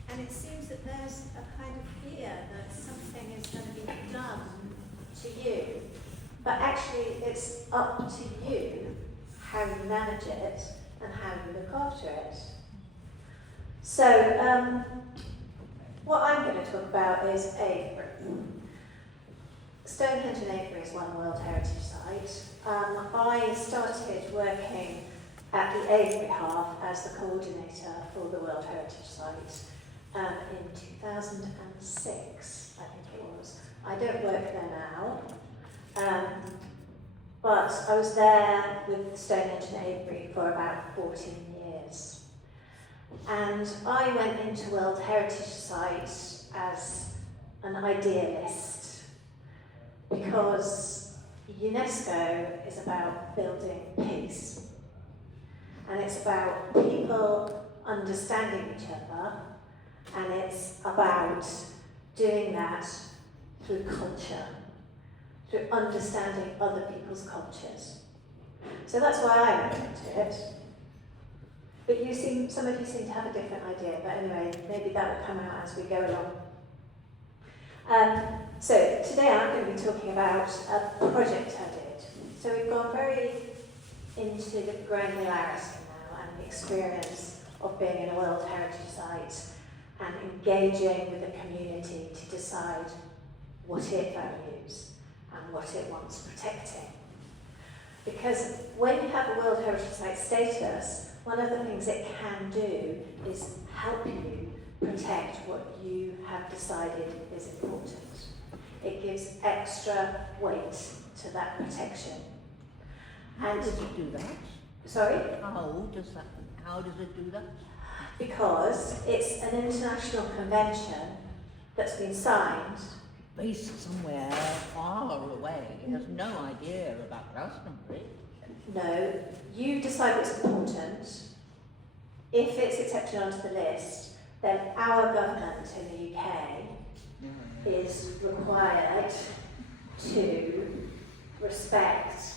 And it seems that there's a kind of fear that something is going to be done to you, but actually it's up to you how you manage it and how you look after it. So, what I'm going to talk about is Avebury. Stonehenge and Avebury is one World Heritage Site. I started working at the Avebury half as the coordinator for the World Heritage Site in 2006, I think it was. I don't work there now, but I was there with Stonehenge and Avebury for about 14 years. And I went into World Heritage Sites as an idealist because UNESCO is about building peace. And it's about people understanding each other, and it's about doing that through culture, through understanding other people's cultures. So that's why I went into it. But some of you seem to have a different idea, but anyway, maybe that will come out as we go along. So today I'm going to be talking about a project I did. So we've gone very into the granularity now and the experience of being in a World Heritage Site and engaging with the community to decide what it values and what it wants protecting. Because when you have a World Heritage Site status, one of the things it can do is help you protect what you have decided is important. It gives extra weight to that protection. How does it do that? Sorry? How does it do that? Because it's an international convention that's been signed. Based somewhere far away. It has no idea about Glastonbury. No, you decide what's important. If it's accepted onto the list, then our government in the UK is required to respect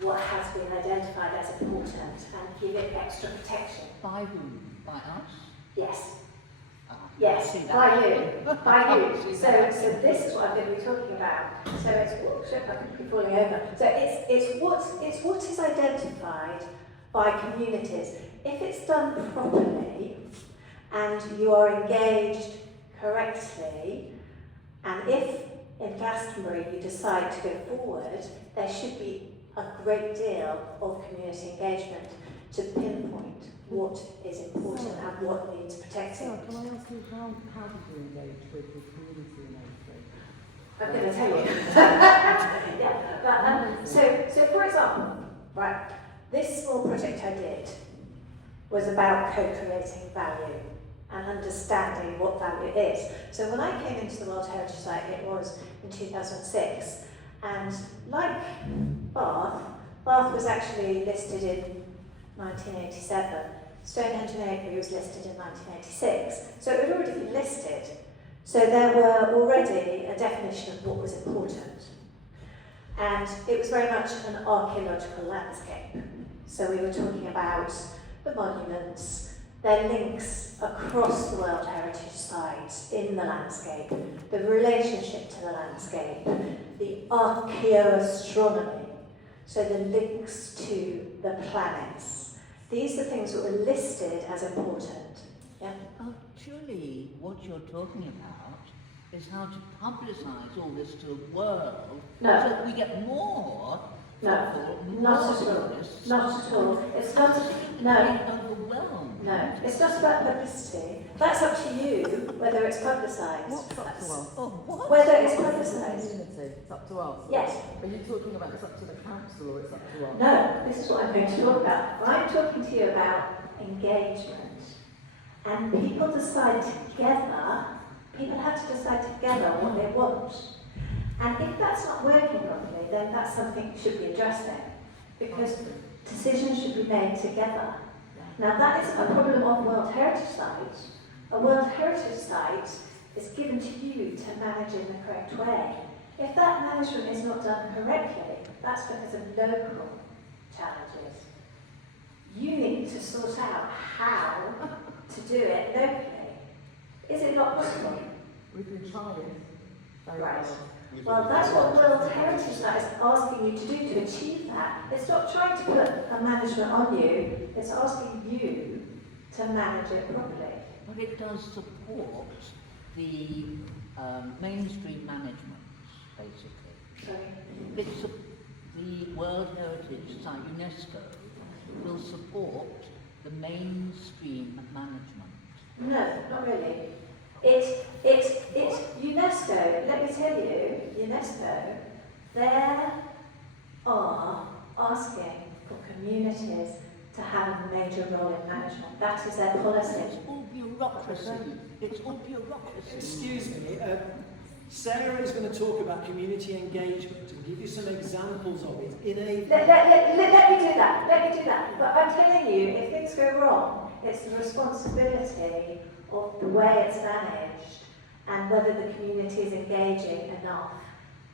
what has been identified as important and give it extra protection. By whom? By us? Yes. Yes, by you. By you. So this is what I'm going to be talking about. So it's, I could be falling over. So it's what is identified by communities. If it's done properly and you are engaged correctly, and if in Glastonbury you decide to go forward, there should be a great deal of community engagement to pinpoint what is important and what needs protecting. So, can I ask you how did you engage with the community in Avebury? I'm going to tell you. Yeah, but, so for example, right, this small project I did was about co-creating value and understanding what value is. So when I came into the World Heritage Site, it was in 2006, and like Bath was actually listed in 1987. Stonehenge and Avebury was listed in 1986. So it had already been listed. So there were already a definition of what was important. And it was very much an archaeological landscape. So we were talking about the monuments, their links across the World Heritage Sites in the landscape, the relationship to the landscape, the archaeoastronomy. So the links to the planets. These are things that were listed as important. Yeah? Surely what you're talking about is how to publicise all this to the world so that we get more No, not at all. Not at all. It's not. No. Overwhelmed. No, it's not about publicity. That's up to you whether it's publicised. What's up to us? Whether it's publicised. It's up to us. Yes. Are you talking about it's up to the council or it's up to us? No, this is what I'm going to talk about. I'm talking to you about engagement. And people decide together, people have to decide together what they want. And if that's not working properly, then that's something that should be addressing. Because decisions should be made together. Now that isn't a problem of World Heritage Sites. A World Heritage Site is given to you to manage in the correct way. If that management is not done correctly, that's because of local challenges. You need to sort out how to do it locally. Is it not possible? We've been trying. Right. Well, that's what World Heritage Site is asking you to do to achieve that. It's not trying to put a management on you, it's asking you to manage it properly. But it does support the mainstream management, basically. Sorry? The World Heritage Site, UNESCO, will support the mainstream management. No, not really. It's UNESCO, let me tell you, UNESCO, they are asking for communities to have a major role in management. That is their policy. It's all bureaucracy. It's all bureaucracy. Excuse me, Sarah is going to talk about community engagement and give you some examples of it in a... Let me do that, let me do that. But I'm telling you, if things go wrong, it's the responsibility of the way it's managed and whether the community is engaging enough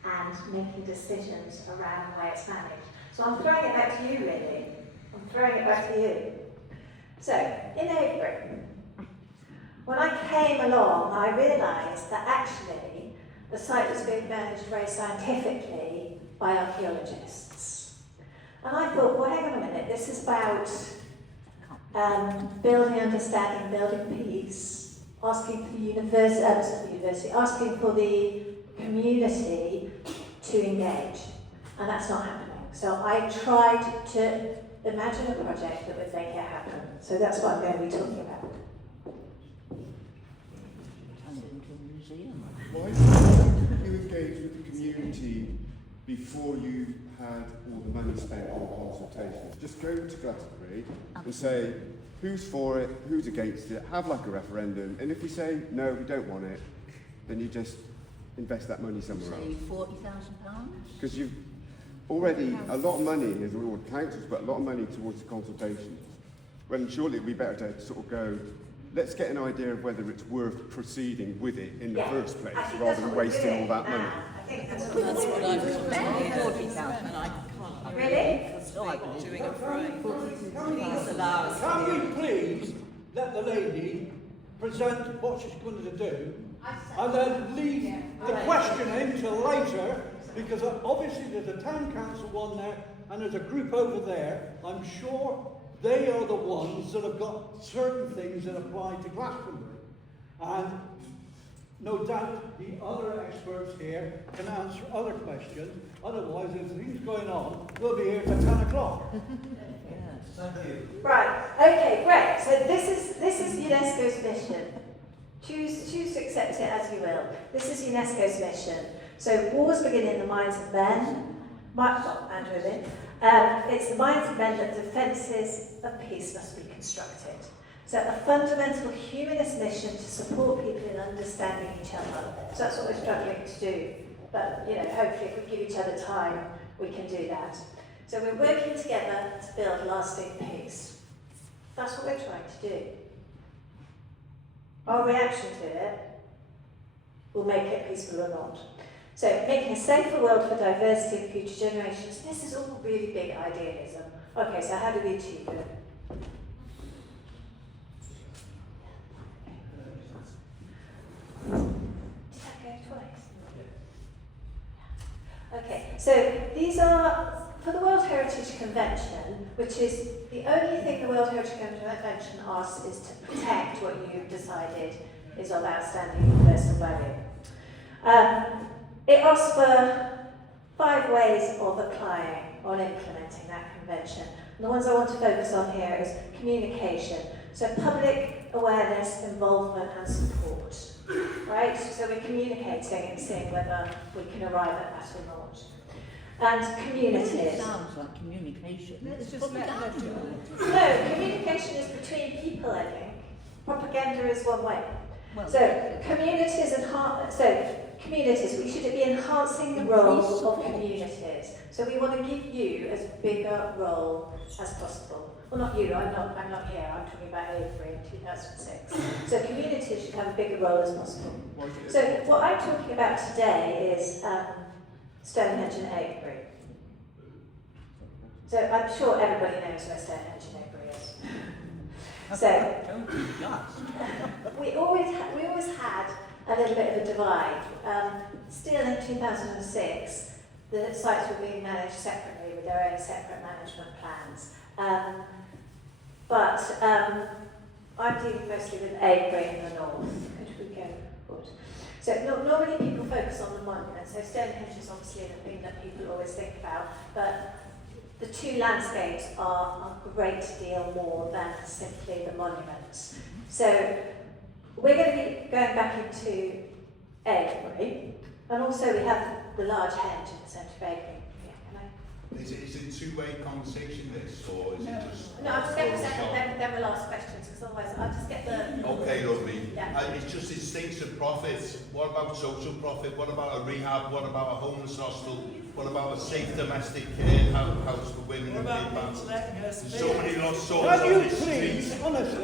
and making decisions around the way it's managed. So I'm throwing it back to you, really. I'm throwing it back to you. So, in Avebury, when I came along, I realised that actually the site was being managed very scientifically by archaeologists. And I thought, well, hang on a minute, this is about building understanding, building peace, asking for the asking for the community to engage. And that's not happening. So I tried to imagine a project that would make it happen. So that's what I'm going to be talking about. Turn it into a museum. Why didn't you engage with the community before you had all the money spent on consultations? Just go to Glastonbury and say, who's for it, who's against it, have like a referendum, and if we say, no, we don't want it, then you just invest that money somewhere else. Say £40,000? Because you've already, a lot of money is all the councils, but a lot of money towards the consultations. When surely it would be better to sort of go, let's get an idea of whether it's worth proceeding with it in the first place, rather than wasting all that money. I think that's what I was saying. 40,000, and I can't. Really? No, I can doing it for Please allow us. Can we please let the lady present what she's going to do, and then leave the questioning till later, because obviously there's a town council one there, and there's a group over there. I'm sure they are the ones that have got certain things that apply to Glastonbury. And no doubt the other experts here can answer other questions. Otherwise, if things going on, we'll be here till 10 o'clock. Thank you. Right, okay, great. So this is UNESCO's mission. Choose to accept it as you will. This is UNESCO's mission. So wars begin in the minds of men, and women. It's the minds of men that defences of peace must be constructed. So a fundamental humanist mission to support people in understanding each other. So that's what we're struggling to do. But, you know, hopefully if we give each other time, we can do that. So we're working together to build lasting peace. That's what we're trying to do. Our reaction to it will make it peaceful or not. So making a safer world for diversity and future generations. This is all really big idealism. Okay, so how do we achieve it? Okay, so these are for the World Heritage Convention, which is the only thing the World Heritage Convention asks is to protect what you've decided is of outstanding universal value. It asks for 5 ways of applying or implementing that convention. And the ones I want to focus on here is communication. So public awareness, involvement and support. Right? So we're communicating and seeing whether we can arrive at that or not. And communities. It sounds like communication. Let's just let her do it. No, communication is between people, I think. Propaganda is one way. Well, So communities, we should be enhancing the role of communities. So we want to give you as big a role as possible. Well, not you, I'm not here, I'm talking about Avebury in 2006. So communities should have a bigger role as possible. So what I'm talking about today is Stonehenge and Avebury. So I'm sure everybody knows where Stonehenge and Avebury is. So we always had a little bit of a divide. Still in 2006, the sites were being managed separately with their own separate management plans. But I'm dealing mostly with Avebury in the north. Could we go forward? So normally people focus on the monuments. So Stonehenge is obviously the thing that people always think about, but the two landscapes are a great deal more than simply the monuments. So we're going to be going back into Avebury, and also we have the large henge in the centre of Avebury. Is it two-way conversation this, or is it just... No, I'll just get them the last questions, because otherwise I'll just get the... Okay, lovely. Yeah. It stinks of profit. What about social profit? What about a rehab? What about a homeless hostel? What about a safe domestic care house for women and kids? There's so many lost souls on this street. Honestly,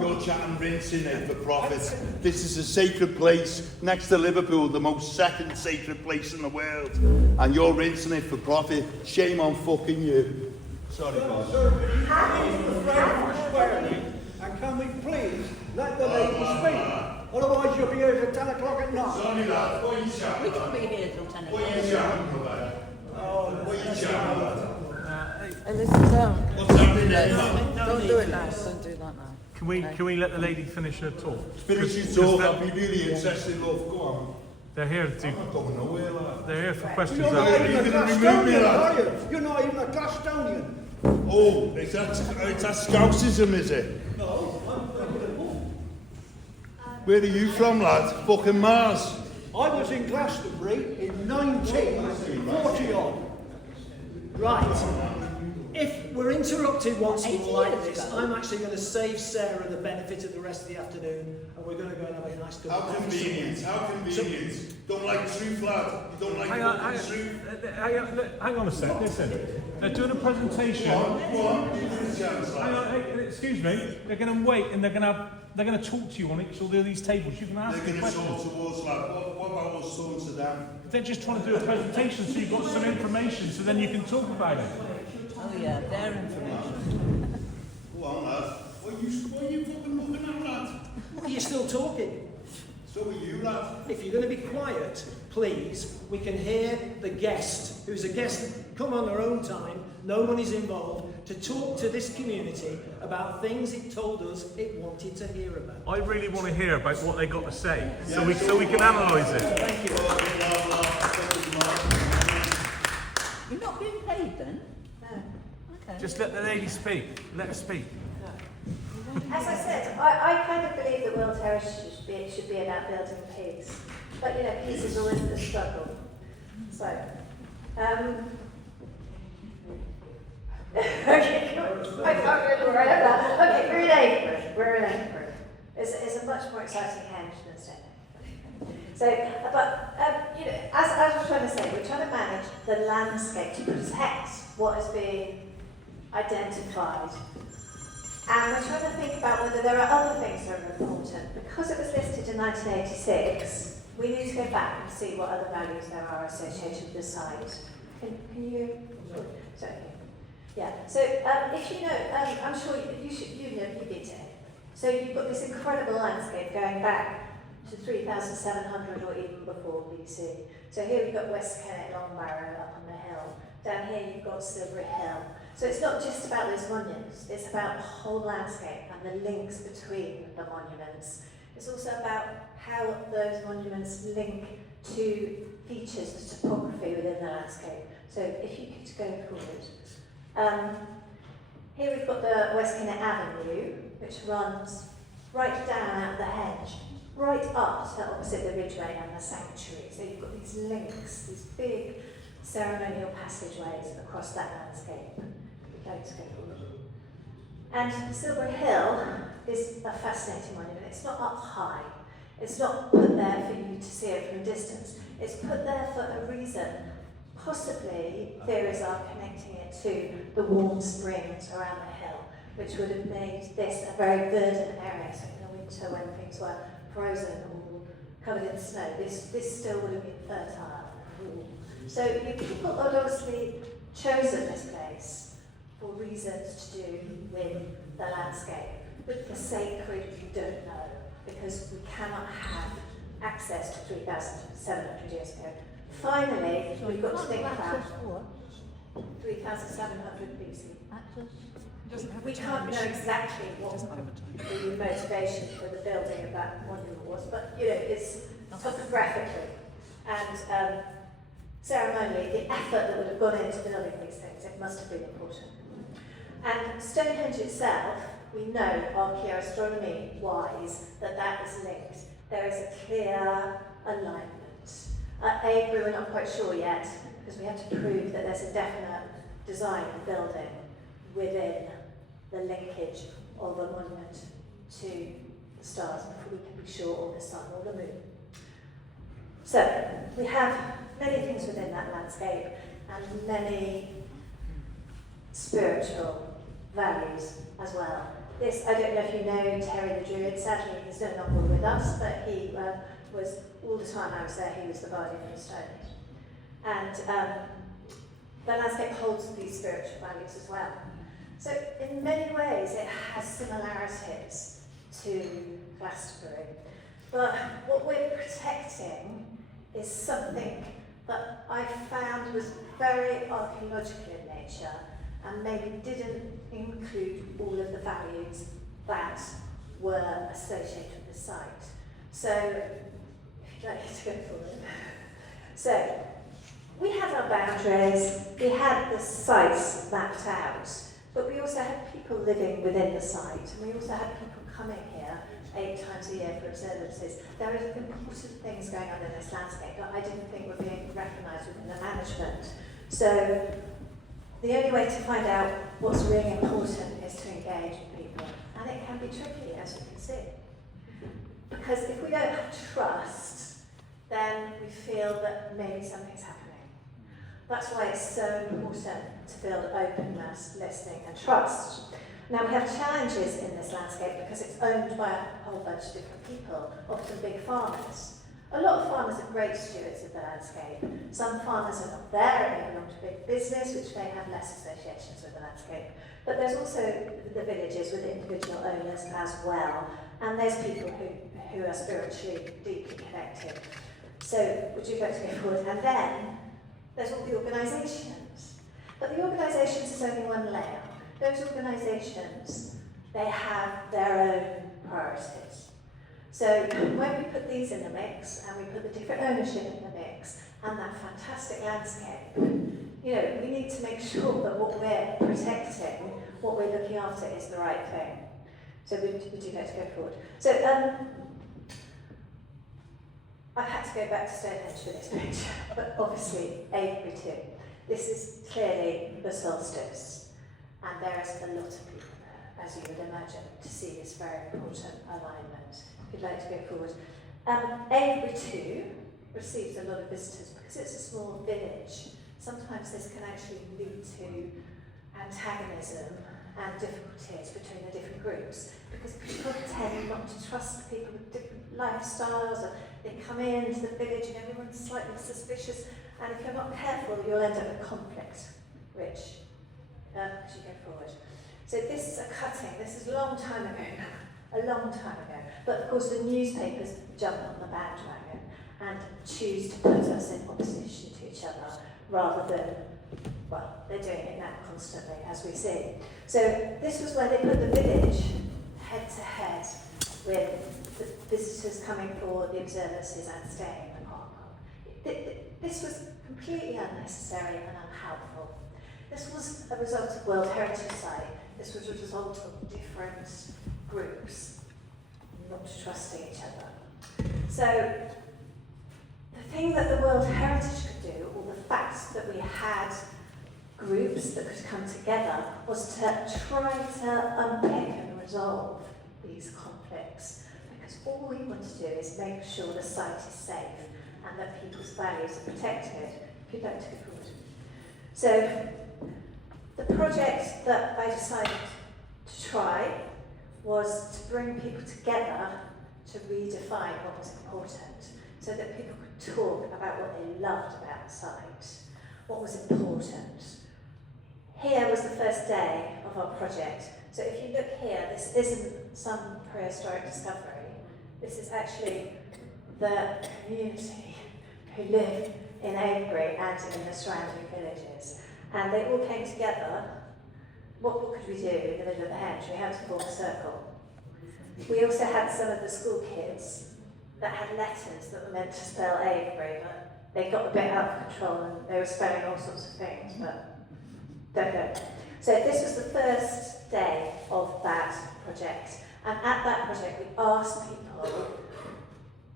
You're chatting rinsing it for profit. This is a sacred place next to Liverpool, the most second sacred place in the world. And you're rinsing it for profit. Shame on fucking you. Sorry, guys. And can we please let the lady speak? Otherwise you'll be here till 10 o'clock at night. Sorry, lad. What are you We chatting can about? be here till 10 What are you o'clock. chatting about? What are you chatting about? And this is What's happening there, man? don't do it now. Don't do that now. Can we let the lady finish her talk? Finish your talk. I'll be really interested, love. Go on. They're here I'm not going nowhere, lad. They're here for questions. You're not Are you even a going to remove me, Glasstonian, lad? are you? You're not even a Glasstonian. Oh, is that Scousism, is it? No, Where are you from, lad? Fucking Mars. I was in Glastonbury in 1940 on. Right. If we're interrupted once more like this, I'm actually going to save Sarah the benefit of the rest of the afternoon, and we're going to go and have a nice cup How of coffee convenient, somewhere. how convenient. Don't like truth, lad. You don't like truth. Hang on a sec, listen. They're doing a presentation. Go on. Give me a chance, Hang lad. on, hey, excuse me. They're going to wait and they're going to talk to you on each of these tables. You can ask They're them going to talk questions. to us, lad. What about us talking to them? They're just trying to do a presentation so you've got some information so then you can talk about it. Oh yeah, their information. Go on, lad. What are you fucking looking at, lad? Are you still talking? So are you, lad. If you're going to be quiet, please, we can hear the guest, who's a guest, come on their own time, no money's involved, to talk to this community about things it told us it wanted to hear about. I really want to hear about what they got to say so we can analyse it. Thank you. You're not being paid then? No. Okay. Just let the lady speak. Let her speak. As I said, I kind of believe that World Heritage should be about building peace. But, peace is always a struggle. So, okay, I can't remember where I'm at. Okay, we're in Avebury. We're in Avebury. It's a much more exciting henge than Stonehenge. So, but, as I was trying to say, we're trying to manage the landscape to protect what is being identified. And we're trying to think about whether there are other things that are important. Because it was listed in 1986, we need to go back and see what other values there are associated with the site. Can you? Sorry. Yeah. So if you know, I'm sure you've been to it. So you've got this incredible landscape going back to 3,700 or even before BC. So here we've got West Kennet Longbarrow up on the hill. Down here you've got Silbury Hill. So it's not just about those monuments, it's about the whole landscape and the links between the monuments. It's also about how those monuments link to features, the topography within the landscape. So if you could go forward. Here we've got the West Kennet Avenue, which runs right down out the hedge, right up to opposite the Ridgeway and the sanctuary. So you've got these links, these big ceremonial passageways across that landscape. Let's go forward. And Silbury Hill is a fascinating monument. It's not up high. It's not put there for you to see it from a distance. It's put there for a reason. Possibly, theories are connecting it to the warm springs around the hill, which would have made this a very verdant area. So in the winter, when things were frozen or covered in snow, this still would have been fertile and warm. So people had obviously chosen this place for reasons to do with the landscape. With the sacred, we don't know, because we cannot have access to 3,700 years ago. Finally, we've got to think about 3,700 BC. We can't know exactly what the motivation for the building of that monument was, but you know, it's topographically and ceremonially, the effort that would have gone into building these things, it must have been important. And Stonehenge itself, we know archaeoastronomy-wise that is linked. There is a clear alignment. At Avebury, we're not quite sure yet, because we have to prove that there's a definite design of building within the linkage of a monument to the stars, before we can be sure of the sun or the moon. So, we have many things within that landscape, and many spiritual values as well. This, I don't know if you know Terry the Druid, sadly he's no longer with us, but he was, all the time I was there, he was the guardian of the Stonehenge. And the landscape holds these spiritual values as well. So in many ways it has similarities to Glastonbury. But what we're protecting is something that I found was very archaeological in nature and maybe didn't include all of the values that were associated with the site. So, if you'd like to go forward. So, we had our boundaries, we had the sites mapped out, but we also had people living within the site, and we also had people coming here 8 times a year for observances. There are important things going on in this landscape that I didn't think were being recognised within the management. So, the only way to find out what's really important is to engage with people. And it can be tricky, as you can see. Because if we don't have trust, then we feel that maybe something's happening. That's why it's so important to build openness, listening, and trust. Now, we have challenges in this landscape because it's owned by a whole bunch of different people, often big farmers. A lot of farmers are great stewards of the landscape. Some farmers are not there, they belong to big business, which may have less associations with the landscape. But there's also the villages with individual owners as well. And there's people who are spiritually deeply connected. So, would you like to go forward? And then, there's all the organisations. But the organisations is only one layer. Those organisations, they have their own priorities. So when we put these in the mix, and we put the different ownership in the mix, and that fantastic landscape, you know, we need to make sure that what we're protecting, what we're looking after is the right thing. So would you like to go forward? So I've had to go back to Stonehenge for this picture, but obviously Avebury too. This is clearly the solstice, and there is a lot of people there, as you would imagine, to see this very important alignment. If you'd like to go forward. Avebury too receives a lot of visitors because it's a small village. Sometimes this can actually lead to antagonism and difficulties between the different groups because people tend not to trust people with different lifestyles, and they come into the village and everyone's slightly suspicious, and if you're not careful you'll end up with conflict, which as you go forward. So this is a cutting, this is a long time ago now, a long time ago, but of course the newspapers jumped on the bandwagon and choose to put us in opposition to each other rather than, well, they're doing it now constantly, as we see. So this was where they put the village head to head with the visitors coming for the observances and staying in the park. This was completely unnecessary and unhelpful. This was a result of World Heritage Site. This was a result of different groups not trusting each other. So the thing that the World Heritage could do, or the fact that we had groups that could come together, was to try to unpick and resolve these conflicts. Because all we want to do is make sure the site is safe and that people's values are protected. If you'd like to go forward. So the project that I decided to try was to bring people together to redefine what was important, so that people could talk about what they loved about the site, what was important. Here was the first day of our project. So if you look here, this isn't some prehistoric discovery. This is actually the community who live in Avebury and in the surrounding villages. And they all came together. What could we do in the middle of the hedge? We had to form a circle. We also had some of the school kids that had letters that were meant to spell Avebury, but they got a bit out of control and they were spelling all sorts of things, but don't go. So this was the first day of that project. And at that project, we asked people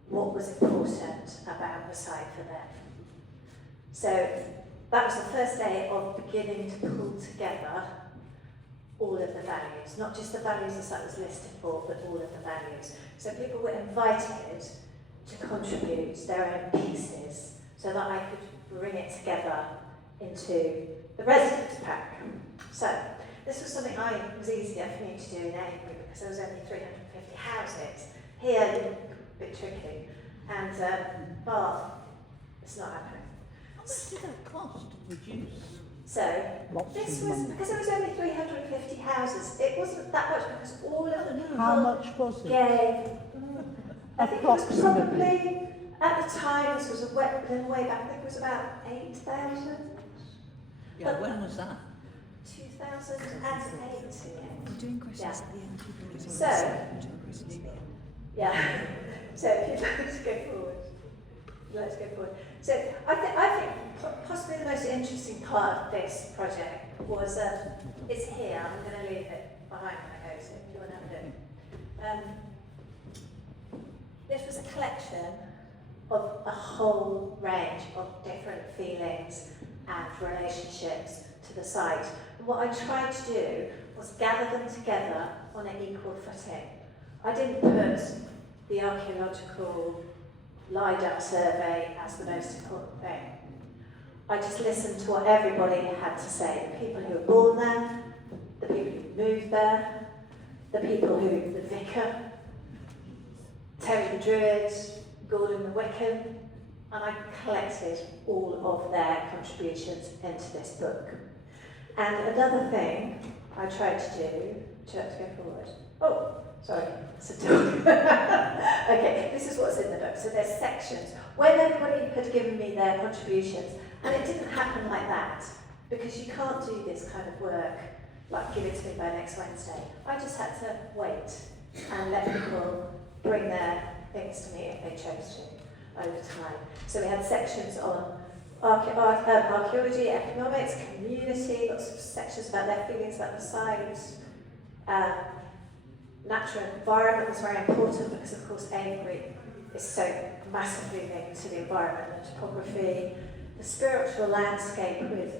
what was important about the site for them. So that was the first day of beginning to pull together all of the values, not just the values the site was listed for, but all of the values. So people were invited to contribute their own pieces so that I could bring it together into the residence pack. So this was something was easier for me to do in Avebury because there was only 350 houses. Here, a bit tricky. And Bath, it's not happening. How much did that cost to produce? So, this was, because there was only 350 houses, it wasn't that much because all of the people How much was it? gave, I think it was probably, at the time, this was a way back, I think it was about 8,000. Yeah, but when was that? 2008. We're doing questions Yeah. at the end. Yeah. So if you'd like to go forward. Let's go forward. So I think possibly the most interesting part of this project was, it's here, I'm going to leave it behind when I go, so if you want to have a look. This was a collection of a whole range of different feelings and relationships to the site. And what I tried to do was gather them together on an equal footing. I didn't put the archaeological LIDAR survey as the most important thing. I just listened to what everybody had to say. The people who were born there, the people who moved there, the people who, the vicar, Terry the Druid, Gordon the Wiccan, and I collected all of their contributions into this book. And another thing I tried to do, would you like to go forward? Oh, sorry, it's a dog. Okay, this is what's in the book. So there's sections. When everybody had given me their contributions, and it didn't happen like that, because you can't do this kind of work, like give it to me by next Wednesday. I just had to wait and let people bring their things to me if they chose to over time. So we had sections on archaeology, economics, community, lots of sections about their feelings about the site. Natural environment was very important because, of course, Avebury is so massively linked to the environment and topography. The spiritual landscape with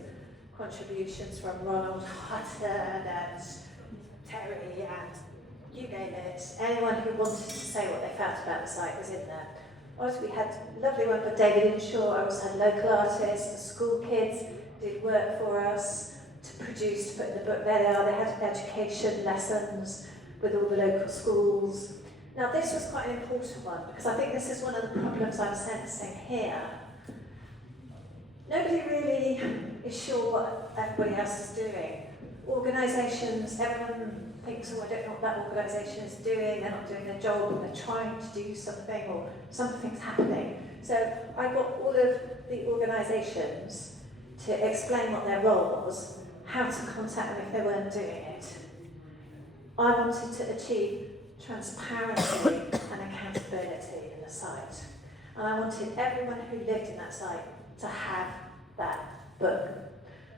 contributions from Ronald Hutton and Terry and you name it. Anyone who wanted to say what they felt about the site was in there. Also, we had a lovely one for David Inshaw. I also had local artists, the school kids did work for us to produce, to put in the book. There they are, they had education lessons with all the local schools. Now this was quite an important one because I think this is one of the problems I'm sensing here. Nobody really is sure what everybody else is doing. Organisations, everyone thinks, oh, I don't know what that organisation is doing, they're not doing their job, or they're trying to do something, or something's happening. So I got all of the organisations to explain what their role was, how to contact them if they weren't doing it. I wanted to achieve transparency and accountability in the site. And I wanted everyone who lived in that site to have that book.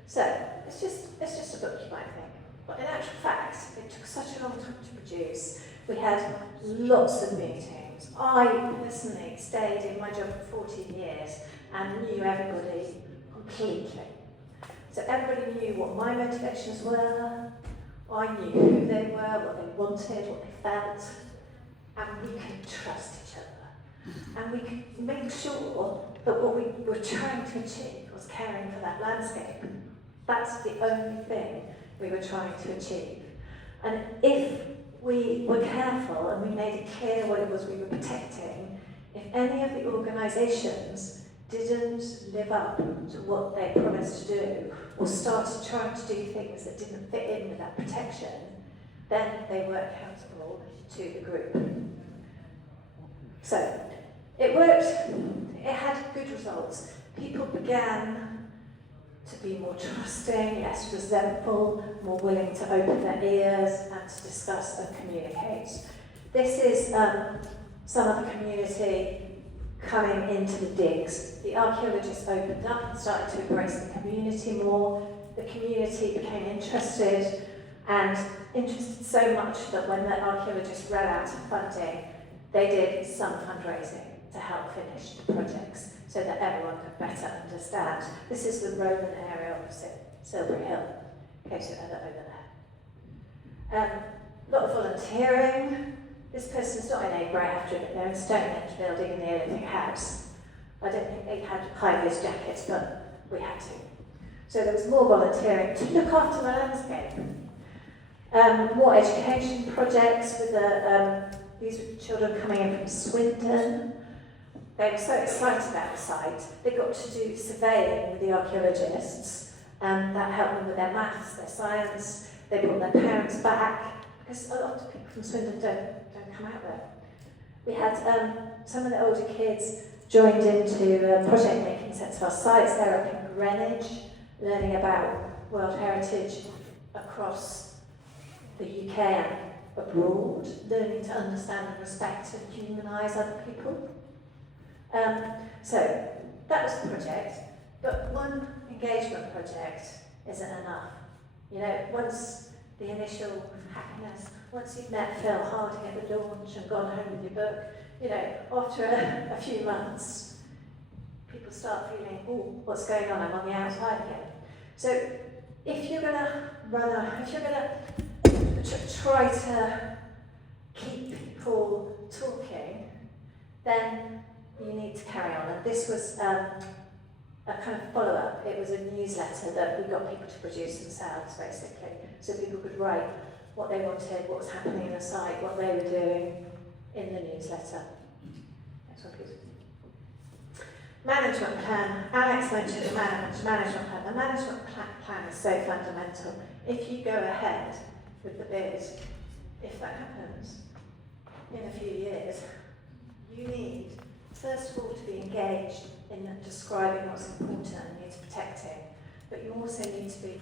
So it's just a book, you might think. But in actual fact, it took such a long time to produce. We had lots of meetings. I personally stayed in my job for 14 years and knew everybody completely. So everybody knew what my motivations were. I knew who they were, what they wanted, what they felt, and we could trust each other. And we could make sure that what we were trying to achieve was caring for that landscape. That's the only thing we were trying to achieve. And if we were careful and we made it clear what it was we were protecting, if any of the organisations didn't live up to what they promised to do, or started trying to do things that didn't fit in with that protection, then they were accountable to the group. So, it worked, it had good results. People began to be more trusting, less resentful, more willing to open their ears and to discuss and communicate. This is some of the community coming into the digs. The archaeologists opened up and started to embrace the community more. The community became interested, and interested so much that when the archaeologists ran out of funding, they did some fundraising to help finish the projects so that everyone could better understand. This is the Roman area opposite Silbury Hill, in case you're over there. A lot of volunteering. This person's not in Avebury, I have to admit, they're in Stonehenge building in the Olympic House. I don't think they had high-vis jackets, but we had to. So there was more volunteering to look after the landscape. More education projects with these were children coming in from Swindon. They were so excited about the site, they got to do surveying with the archaeologists, and that helped them with their maths, their science. They brought their parents back, because a lot of people from Swindon don't come out there. We had some of the older kids joined into a project making sense of our sites. They're up in Greenwich, learning about World Heritage across the UK and abroad, learning to understand and respect and humanise other people. So that was the project, but one engagement project isn't enough. You know, once the initial happiness, once you've met Phil Harding at the launch and gone home with your book, you know, after a few months, people start feeling, oh, what's going on? I'm on the outside again. So if you're going to try to keep people talking, then you need to carry on. And this was a kind of follow-up. It was a newsletter that we got people to produce themselves, basically, so people could write what they wanted, what was happening in the site, what they were doing in the newsletter. Next one, please. Management plan. Alex mentioned the management plan. The management plan is so fundamental. If you go ahead with the bid, if that happens in a few years, you need, first of all, to be engaged in describing what's important and needs protecting, but you also need to be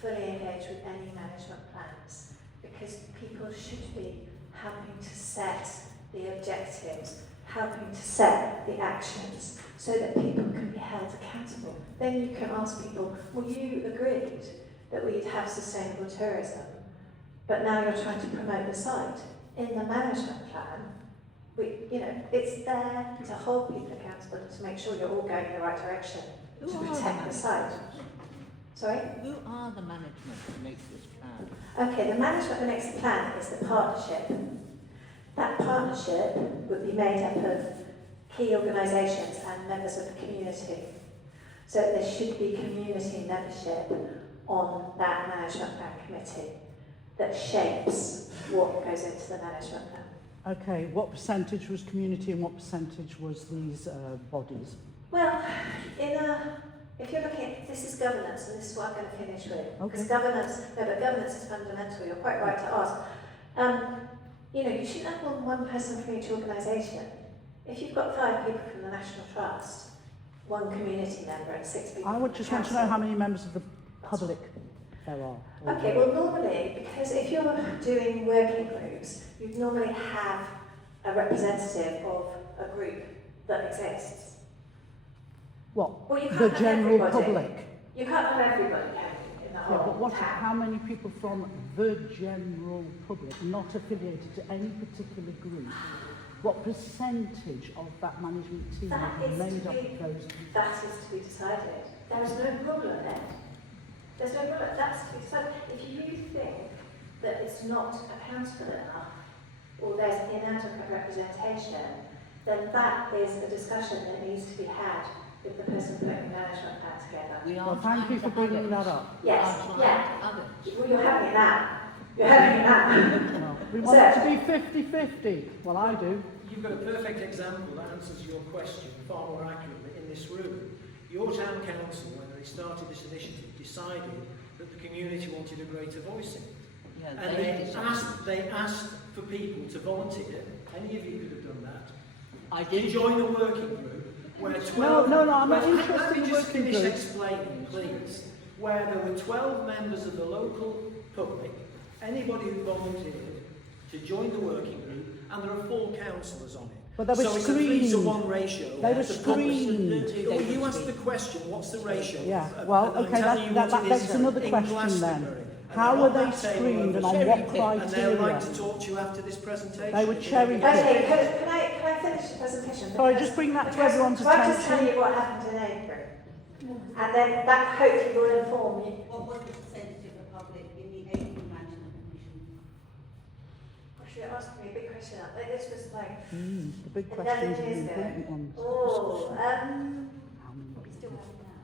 fully engaged with any management plans, because people should be helping to set the objectives, helping to set the actions, so that people can be held accountable. Then you can ask people, well, you agreed that we'd have sustainable tourism, but now you're trying to promote the site. In the management plan, it's there to hold people accountable and to make sure you're all going in the right direction to protect the site. Sorry? Who are the management that makes this plan? Okay, the management that makes the plan is the partnership. That partnership would be made up of key organisations and members of the community. So there should be community membership on that management plan committee that shapes what goes into the management plan. Okay, what percentage was community and what percentage was these bodies? Well, if you're looking at, this is governance, and this is what I'm going to finish with. Okay. Because governance is fundamental, you're quite right to ask. You shouldn't have one person from each organisation. If you've got 5 people from the National Trust, 1 community member and 6 people I would from just the want to know council. how many members of the public there are. Okay, well normally, because if you're doing working groups, you'd normally have a representative of a group that exists. What? Well, you can't The have general everybody. public? You can't have everybody in the whole Yeah, but what, town. how many people from the general public, not affiliated to any particular group, what percentage of that management team That is is made to up be- of those people? That is to be decided. There is no problem there. There's no problem. That's to be decided. If you think that it's not accountable enough, or there's inadequate representation, then that is a discussion that needs to be had with the person putting the management plan together. We are Well, thank you for bringing that up. Yes, We are yeah. trying to have it. Well, you're having it now. You're having it now. No, we want it to be 50-50. Well, I do. You've got a perfect example that answers your question far more accurately in this room. Your town council, when they started this initiative, decided that the community wanted a greater voice in it. Yeah, And decided. they asked for people to volunteer. Any of you could have done that. I To did. join a working group where 12... No, I'm not Well, interested let in me just working finish groups. explaining, please. Where there were 12 members of the local public, anybody who volunteered to join the working group, and there are 4 councillors on it. But they were so it's a 3-to-1 screened. ratio. They were The public- screened. Well, you asked the question, what's the ratio? Yeah, And well, I'm okay, telling you that what it begs is another in question Glastonbury. then. And How they're were on they that table screened and over on there. what And they'd like criteria? to talk to you after this presentation. They were cherry-picked. Okay, can I finish the presentation? Sorry, Because- just bring that to because everyone's if I just tell attention. you what happened in Avebury, and then that hopefully will inform you. What was the percentage of the public in the Avebury Management Commission? Gosh, you're asking me a big question. This was like The big 11 questions are the years ago. important ones. Oh, How many? We still have now.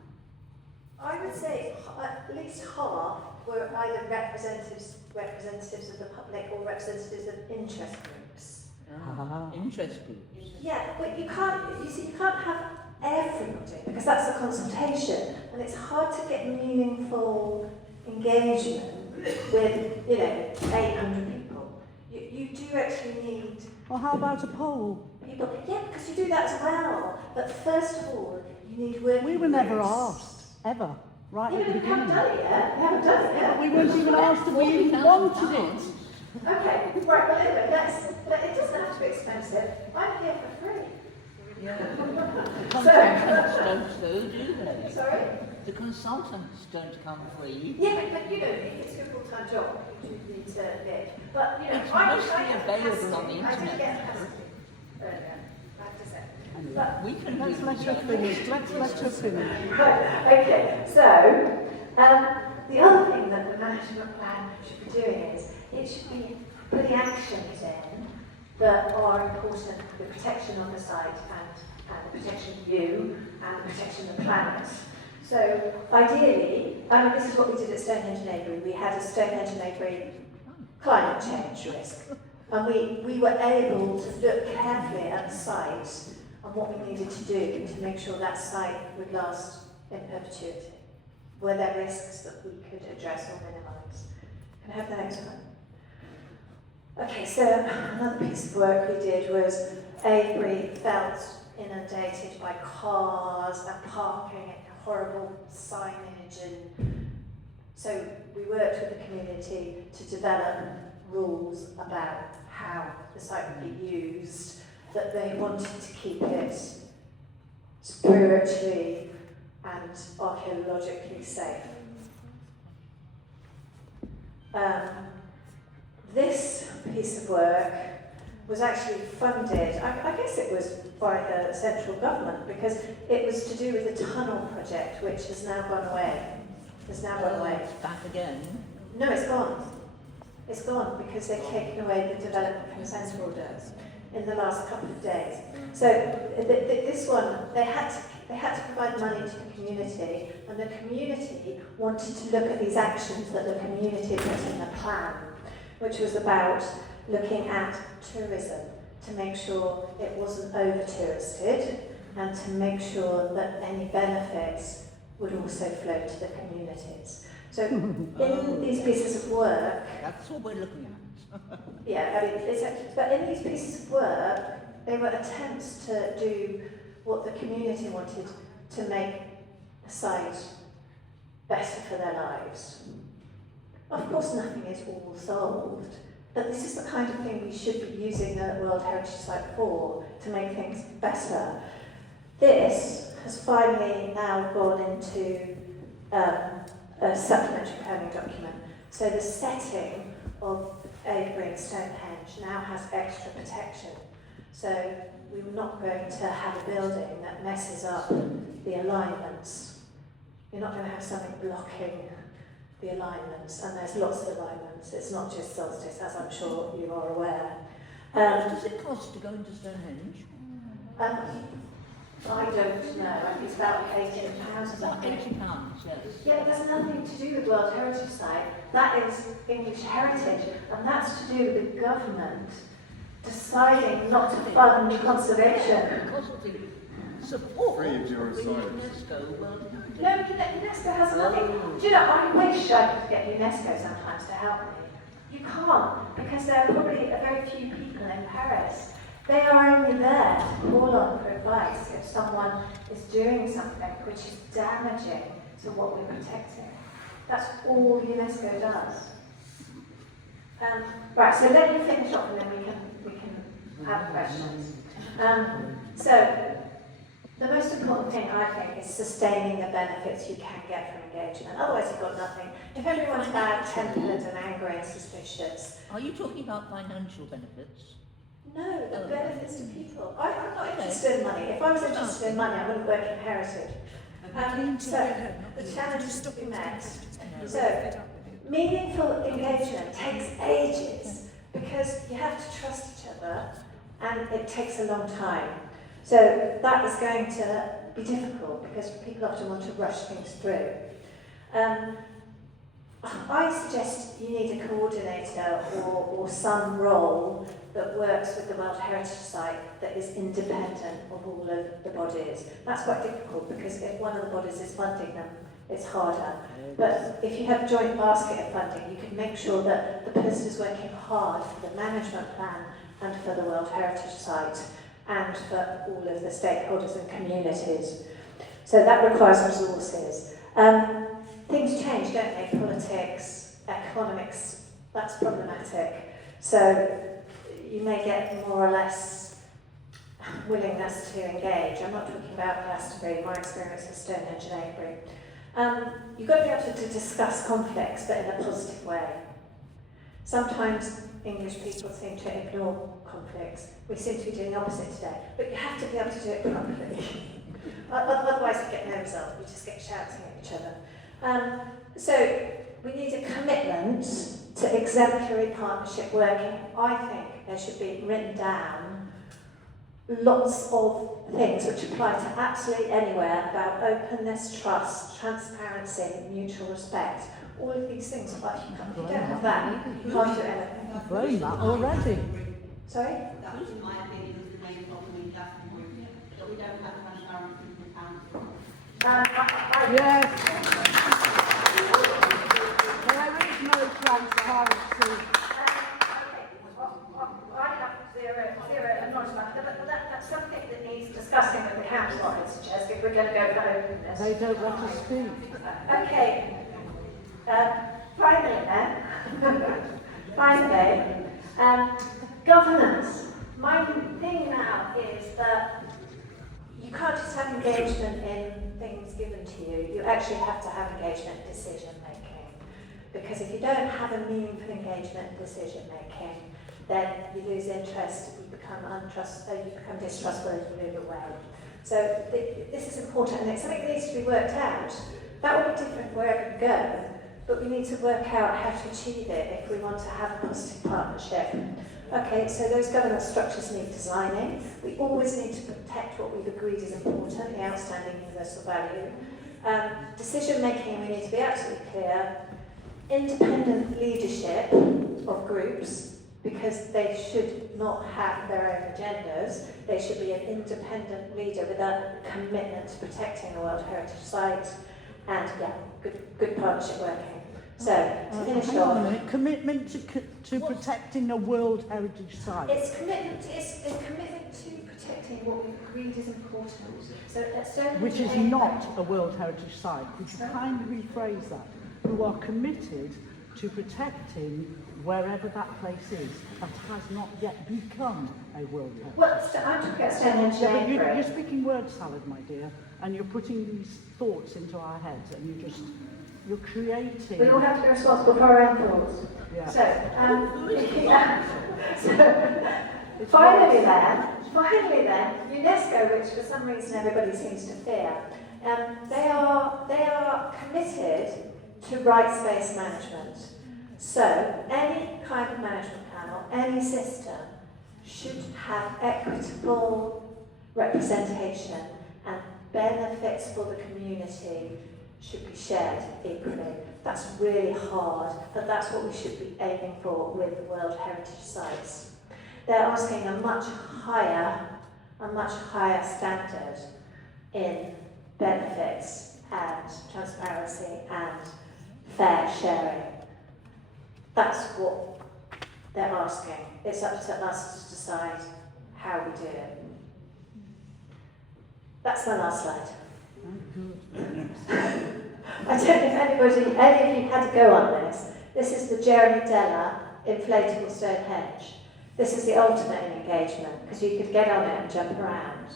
I would say at least half were either representatives of the public or representatives of interest groups. Ah. Interest groups. Yeah, but you can't have everybody because that's a consultation and it's hard to get meaningful engagement with, 800 people. You do actually need Well, how about a poll? people. Yeah, because you do that as well. But first of all, you need working We were never groups. asked, ever, right Yeah, at the but you haven't beginning. done it yet. You haven't done it yet. But we weren't even asked if we even wanted it. Okay, right, well anyway, it doesn't have to be expensive. I'm here for free. Yeah. The So- consultants don't though, do they? Sorry? The consultants don't come free. Yeah, but if it's your full-time job, you do need to live. But, It's I mostly get available on the capacity. I did internet. get capacity earlier, I have to say. But we can Let's do let her finish. Let's let her finish. Right, okay, so, the other thing that the management plan should be doing is, it should be putting actions in that are important for the protection of the site and the protection of you and the protection of the planet. So, ideally, this is what we did at Stonehenge and Avebury. We had a Stonehenge and Avebury climate change risk. And we were able to look carefully at the site and what we needed to do to make sure that site would last in perpetuity. Were there risks that we could address or minimise? Can I have the next one? Okay, so another piece of work we did was Avebury felt inundated by cars and parking and horrible signage, and so we worked with the community to develop rules about how the site would be used, that they wanted to keep it spiritually and archaeologically safe. This piece of work was actually funded, I guess it was by the central government, because it was to do with the tunnel project, which has now gone away. Has now gone away. It's back again. No, it's gone. It's gone because they've taken away the development consent order in the last couple of days. So this one, they had to provide money to the community, and the community wanted to look at these actions that the community put in the plan, which was about looking at tourism to make sure it wasn't over-touristed and to make sure that any benefits would also flow to the communities. So in these pieces of work... That's what we're looking at. Yeah, but in these pieces of work, They were attempts to do what the community wanted to make the site better for their lives. Of course, nothing is all solved, but this is the kind of thing we should be using the World Heritage Site for, to make things better. This has finally now gone into a supplementary planning document. So the setting of Avebury and Stonehenge now has extra protection. So we're not going to have a building that messes up the alignments. You're not going to have something blocking the alignments, and there's lots of alignments. It's not just solstice, as I'm sure you are aware. How much does it cost to go into Stonehenge? I don't know. I think it's about £18. About £80, yes. Yeah, that's nothing to do with World Heritage Site. That is English heritage, and that's to do with the government deciding not to fund conservation. Because of the support Free of your of the asylums. UNESCO World Heritage. No, UNESCO has nothing. Do you know, I wish I could get UNESCO sometimes to help me. You can't, because there are probably very few people in Paris. They are only there to call on for advice if someone is doing something which is damaging to what we're protecting. That's all UNESCO does. Right, so let me finish off and then we can have questions. So, the most important thing, I think, is sustaining the benefits you can get from engagement. Otherwise, you've got nothing. If everyone's bad-tempered and angry and suspicious... Are you talking about financial benefits? No, the benefits to people. I'm not interested in money. If I was interested in money, I wouldn't work in heritage. So, the challenges to be met. So, meaningful engagement takes ages because you have to trust each other and it takes a long time. So that is going to be difficult because people often want to rush things through. I suggest you need a coordinator or some role that works with the World Heritage Site that is independent of all of the bodies. That's quite difficult because if one of the bodies is funding them, it's harder. But if you have a joint basket of funding, you can make sure that the person is working hard for the management plan and for the World Heritage Site and for all of the stakeholders and communities. So that requires resources. Things change, don't they? Politics, economics, that's problematic. So you may get more or less willingness to engage. I'm not talking about Glastonbury, my experience with Stonehenge and Avebury. You've got to be able to discuss conflicts, but in a positive way. Sometimes English people seem to ignore conflicts. We seem to be doing the opposite today. But you have to be able to do it properly. Otherwise you get no result. You just get shouting at each other. So we need a commitment to exemplary partnership working. I think there should be written down lots of things which apply to absolutely anywhere about openness, trust, transparency, mutual respect. All of these things, but if you don't have that, you can't do anything. I've learned that already. Sorry? That was, in my opinion, was the main problem in Glastonbury, that we don't have transparency from the council. Yes. There is no transparency. I have zero knowledge about that, but that's something that needs discussing with the council, I would suggest, if we're going to go for openness. They don't let us speak. Okay. Finally, governance. My thing now is that you can't just have engagement in things given to you. You actually have to have engagement in decision making. Because if you don't have a meaningful engagement in decision making, then you lose interest, you become distrustful and you move away. So this is important, and it's something that needs to be worked out. That will be different wherever you go, but we need to work out how to achieve it if we want to have a positive partnership. Okay, so those governance structures need designing. We always need to protect what we've agreed is important, the outstanding universal value. Decision making, we need to be absolutely clear. Independent leadership of groups, because they should not have their own agendas. They should be an independent leader with a commitment to protecting the World Heritage Site and, yeah, good partnership working. So, to finish Hang on a off, minute. Commitment to protecting a World Heritage Site. it's commitment to protecting what we agreed is important. So, Which is not a World Heritage Site. Could you kindly rephrase that? Who are committed to protecting wherever that place is that has not yet become a World Heritage Site. I'm talking about Stonehenge Yeah, but Avebury. you're speaking word salad, my dear, and you're putting these thoughts into our heads, and you're creating... We all have to be responsible for our own thoughts. Yeah. So, finally then, UNESCO, which for some reason everybody seems to fear, they are committed to rights-based management. So, any kind of management panel, any system, should have equitable representation, and benefits for the community should be shared equally. That's really hard, but that's what we should be aiming for with the World Heritage Sites. They're asking a much higher standard in benefits and transparency and fair sharing. That's what they're asking. It's up to us to decide how we do it. That's my last slide. I don't know if any of you had to go on this. This is the Jeremy Deller inflatable Stonehenge. This is the ultimate in engagement, because you could get on it and jump around.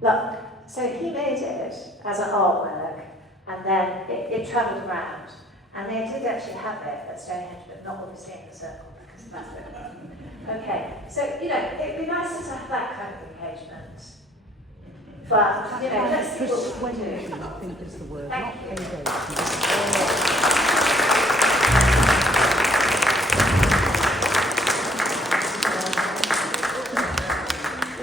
Look, so he made it as an artwork, and then it travelled around. And they did actually have it at Stonehenge, but not obviously in the circle, because that's it. Okay, so, it'd be nicer to have that kind of engagement. But, let's see what we can do. Persuasion, I think is the word, Thank not you. engagement.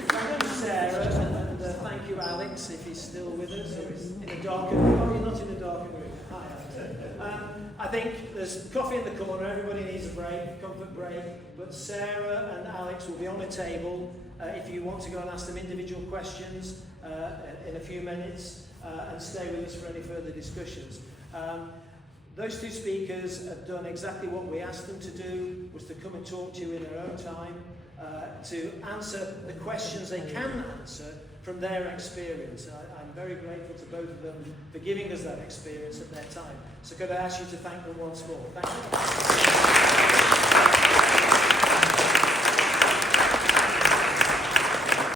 Thank you, Sarah, and thank you, Alex, if he's still with us, or he's in a darker room. Oh, you're not in a darker room. Hi, Alex. I think there's coffee in the corner, everybody needs a break, comfort break, but Sarah and Alex will be on a table if you want to go and ask them individual questions in a few minutes, and stay with us for any further discussions. Those two speakers have done exactly what we asked them to do, was to come and talk to you in their own time, to answer the questions they can answer from their experience. I'm very grateful to both of them for giving us that experience at their time. So could I ask you to thank them once more? Thank you.